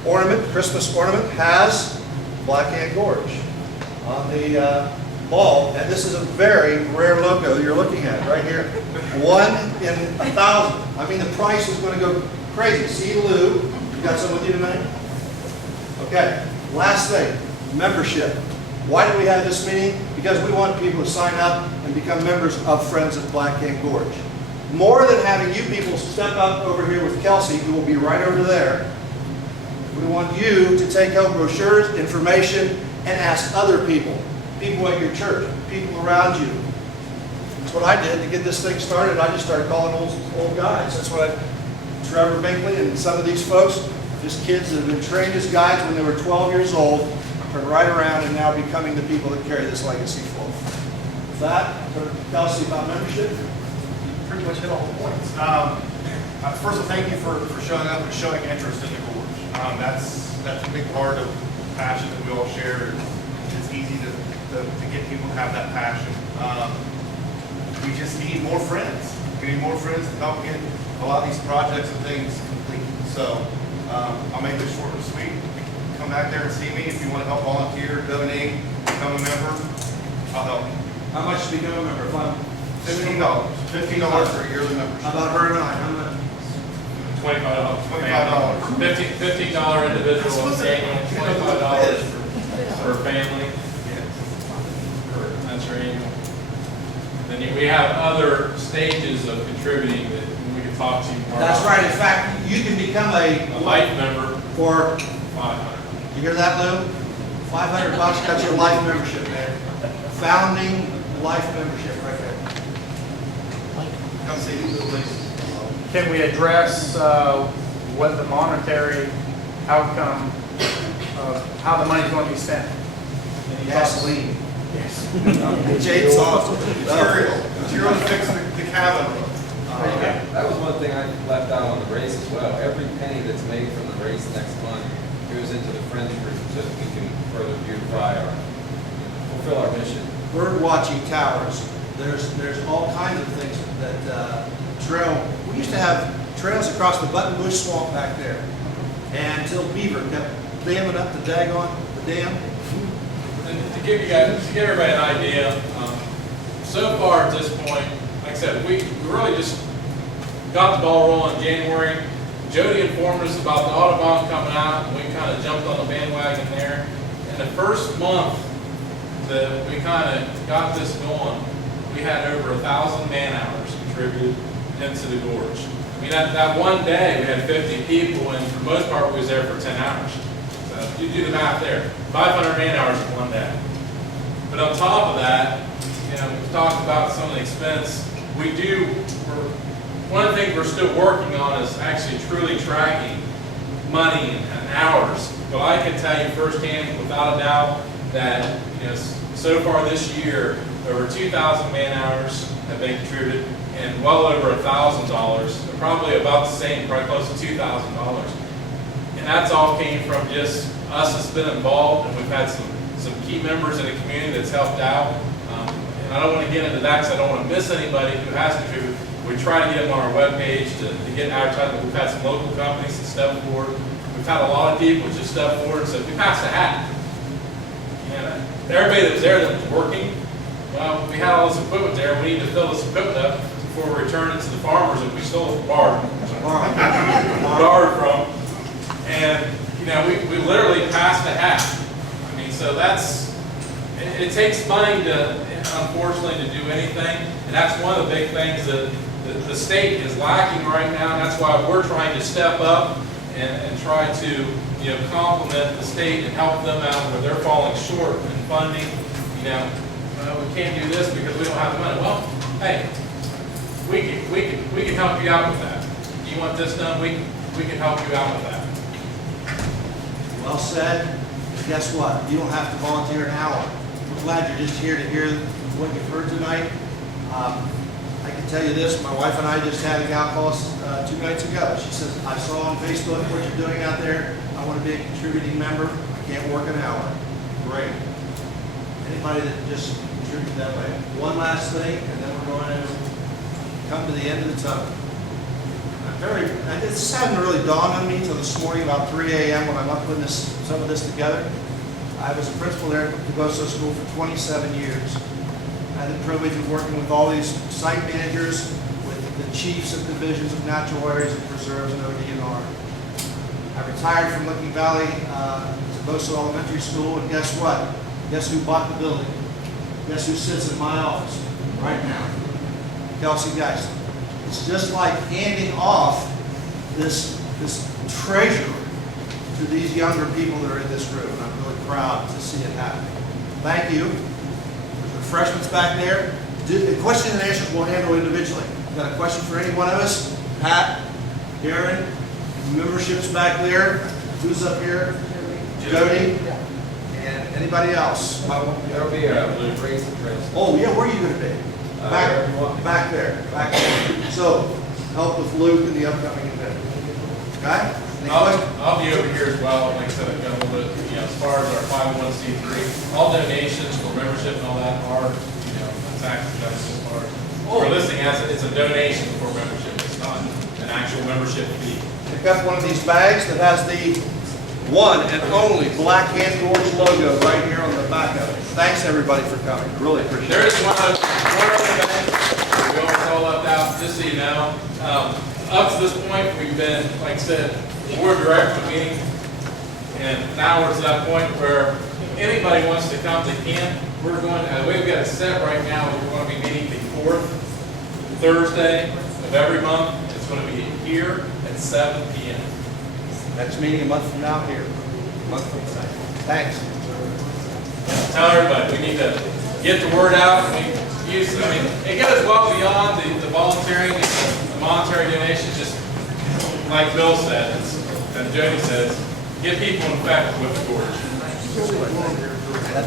ornament, Christmas ornament, has Blackhand Gorge on the ball. And this is a very rare logo you're looking at right here. 1 in 1,000. I mean, the price is going to go crazy. See, Lou, you got some with you tonight? Okay, last thing, membership. Why do we have this meeting? Because we want people to sign up and become members of Friends of Blackhand Gorge. More than having you people step up over here with Kelsey, who will be right over there, We want you to take home brochures, information, and ask other people, people at your church, people around you. That's what I did to get this thing started. I just started calling old guys. That's what Trevor Binkley and some of these folks, just kids that have been trained as guides when they were 12 years old, turn right around and now becoming the people that carry this legacy forward. With that, Kelsey, about membership. Pretty much hit all the points. First of all, thank you for showing up and showing interest in the Gorge. That's a big part of the passion that we all share. It's easy to get people to have that passion. We just need more friends. We need more friends to help get a lot of these projects and things complete. So I'll make this short and sweet. Come back there and see me if you want to help volunteer, donate, become a member. I'll help you. How much to become a member? $15. $15 for a yearly membership. How about her and I? How much? $25. $25. $15 individual annual, $25 for family. That's your annual. Then we have other stages of contributing that we can talk to you more That's about. right. In fact, you can become A life member for, $500. you hear that, Lou? $500, that's your life membership, man. Founding life membership right there. Come see me, please. Can we address what the monetary outcome of how the money's going to be spent? Any thoughts? Gasoline. Yes. Chainsaws. Material to fix the cabin. That was one thing I left out on the race as well. Every penny that's made from the race next month goes into the Friends Group so that we can further beautify fulfill our mission. Bird watching towers. There's all kinds of things that trail. We used to have trails across the Buttonbush Swamp back there. And until beaver kept damming up the daggone the dam. And to give everybody an idea, so far at this point, like I said, we really just got the ball rolling in January. Jody informed us about the Audubon coming out, and we kind of jumped on the bandwagon there. In the first month that we kind of got this going, we had over 1,000 man-hours contributed into the Gorge. I mean, that one day we had 50 people, and for the most part we was there for 10 hours. So you do the math there, 500 man-hours in one day. But on top of that, we've talked about some of the expense. One of the things we're still working on is actually truly tracking money and hours. But I can tell you firsthand, without a doubt, that so far this year, over 2,000 man-hours have been contributed, and well over $1,000, probably about the same, probably close to $2,000. And that's all came from just us that's been involved, and we've had some key members in the community that's helped out. And I don't want to get into that because I don't want to miss anybody who has contributed. We try to get them on our webpage to get advertising. We've had some local companies that step forward. We've had a lot of people just step forward and said, we passed the hat. Everybody that was there that was working, well, we had all this equipment there. We need to fill this equipment up before we return it to the farmers that we stole borrowed from. And, we literally passed the hat. I mean, so it takes money unfortunately, to do anything. And that's one of the big things that the state is lacking right now. And that's why we're trying to step up and try to, complement the state and help them out where they're falling short in funding. We can't do this because we don't have the money. Well, hey, we can help you out with that. You want this done? We can help you out with that. Well said. Guess what? You don't have to volunteer an hour. We're glad you're just here to hear what you've heard tonight. I can tell you this, my wife and I just had a gal call us 2 nights ago. She says, I saw on Facebook what you're doing out there. I want to be a contributing member. I can't work an hour. Great. Anybody that just contributes that way. One last thing, and then we're going to come to the end of the tunnel. This hadn't really dawned on me until this morning about 3 a.m. when I'm up putting some of this together. I was a principal there at the Goso School for 27 years. I had the privilege of working with all these site managers, with the chiefs of divisions of natural areas and preserves and ODNR. I retired from Licking Valley to Goso Elementary School, and guess what? Guess who bought the building? Guess who sits in my office right now? Kelsey Geist. It's just like handing off this treasure to these younger people that are in this room. And I'm really proud to see it happening. Thank you. The refreshments back there. The question and answers we'll handle individually. Got a question for any one of us? Pat, Darren, memberships back there. Who's up here? Jody. And anybody else? There'll be a race and dress. Oh, yeah, where are you going to be? wherever you want. Back there. So, help with Luke in the upcoming event. Okay? Any questions? I'll be over here as well, like I said, I've got a little bit, as far as our 501c3, all donations for membership and all that are, tax deductible. We're listing as, it's a donation for membership, it's not an actual membership fee. Pick up one of these bags that has the one and only Blackhand Gorge logo right here on the back of it. Thanks everybody for coming, really appreciate it. There is one other thing, we always all left out, just so you know. Up to this point, we've been, like I said, board director meeting, and now we're to that point where anybody wants to come, they can. We're going, the way we've got it set right now, we're going to be meeting the 4th Thursday of every month. It's going to be here at 7 p.m. Next meeting a month from now here. A month from today. Thanks. Tell everybody, we need to get the word out. It goes well beyond the volunteering and the monetary donations, just like Bill said, and Jody says, get people infected with the Gorge.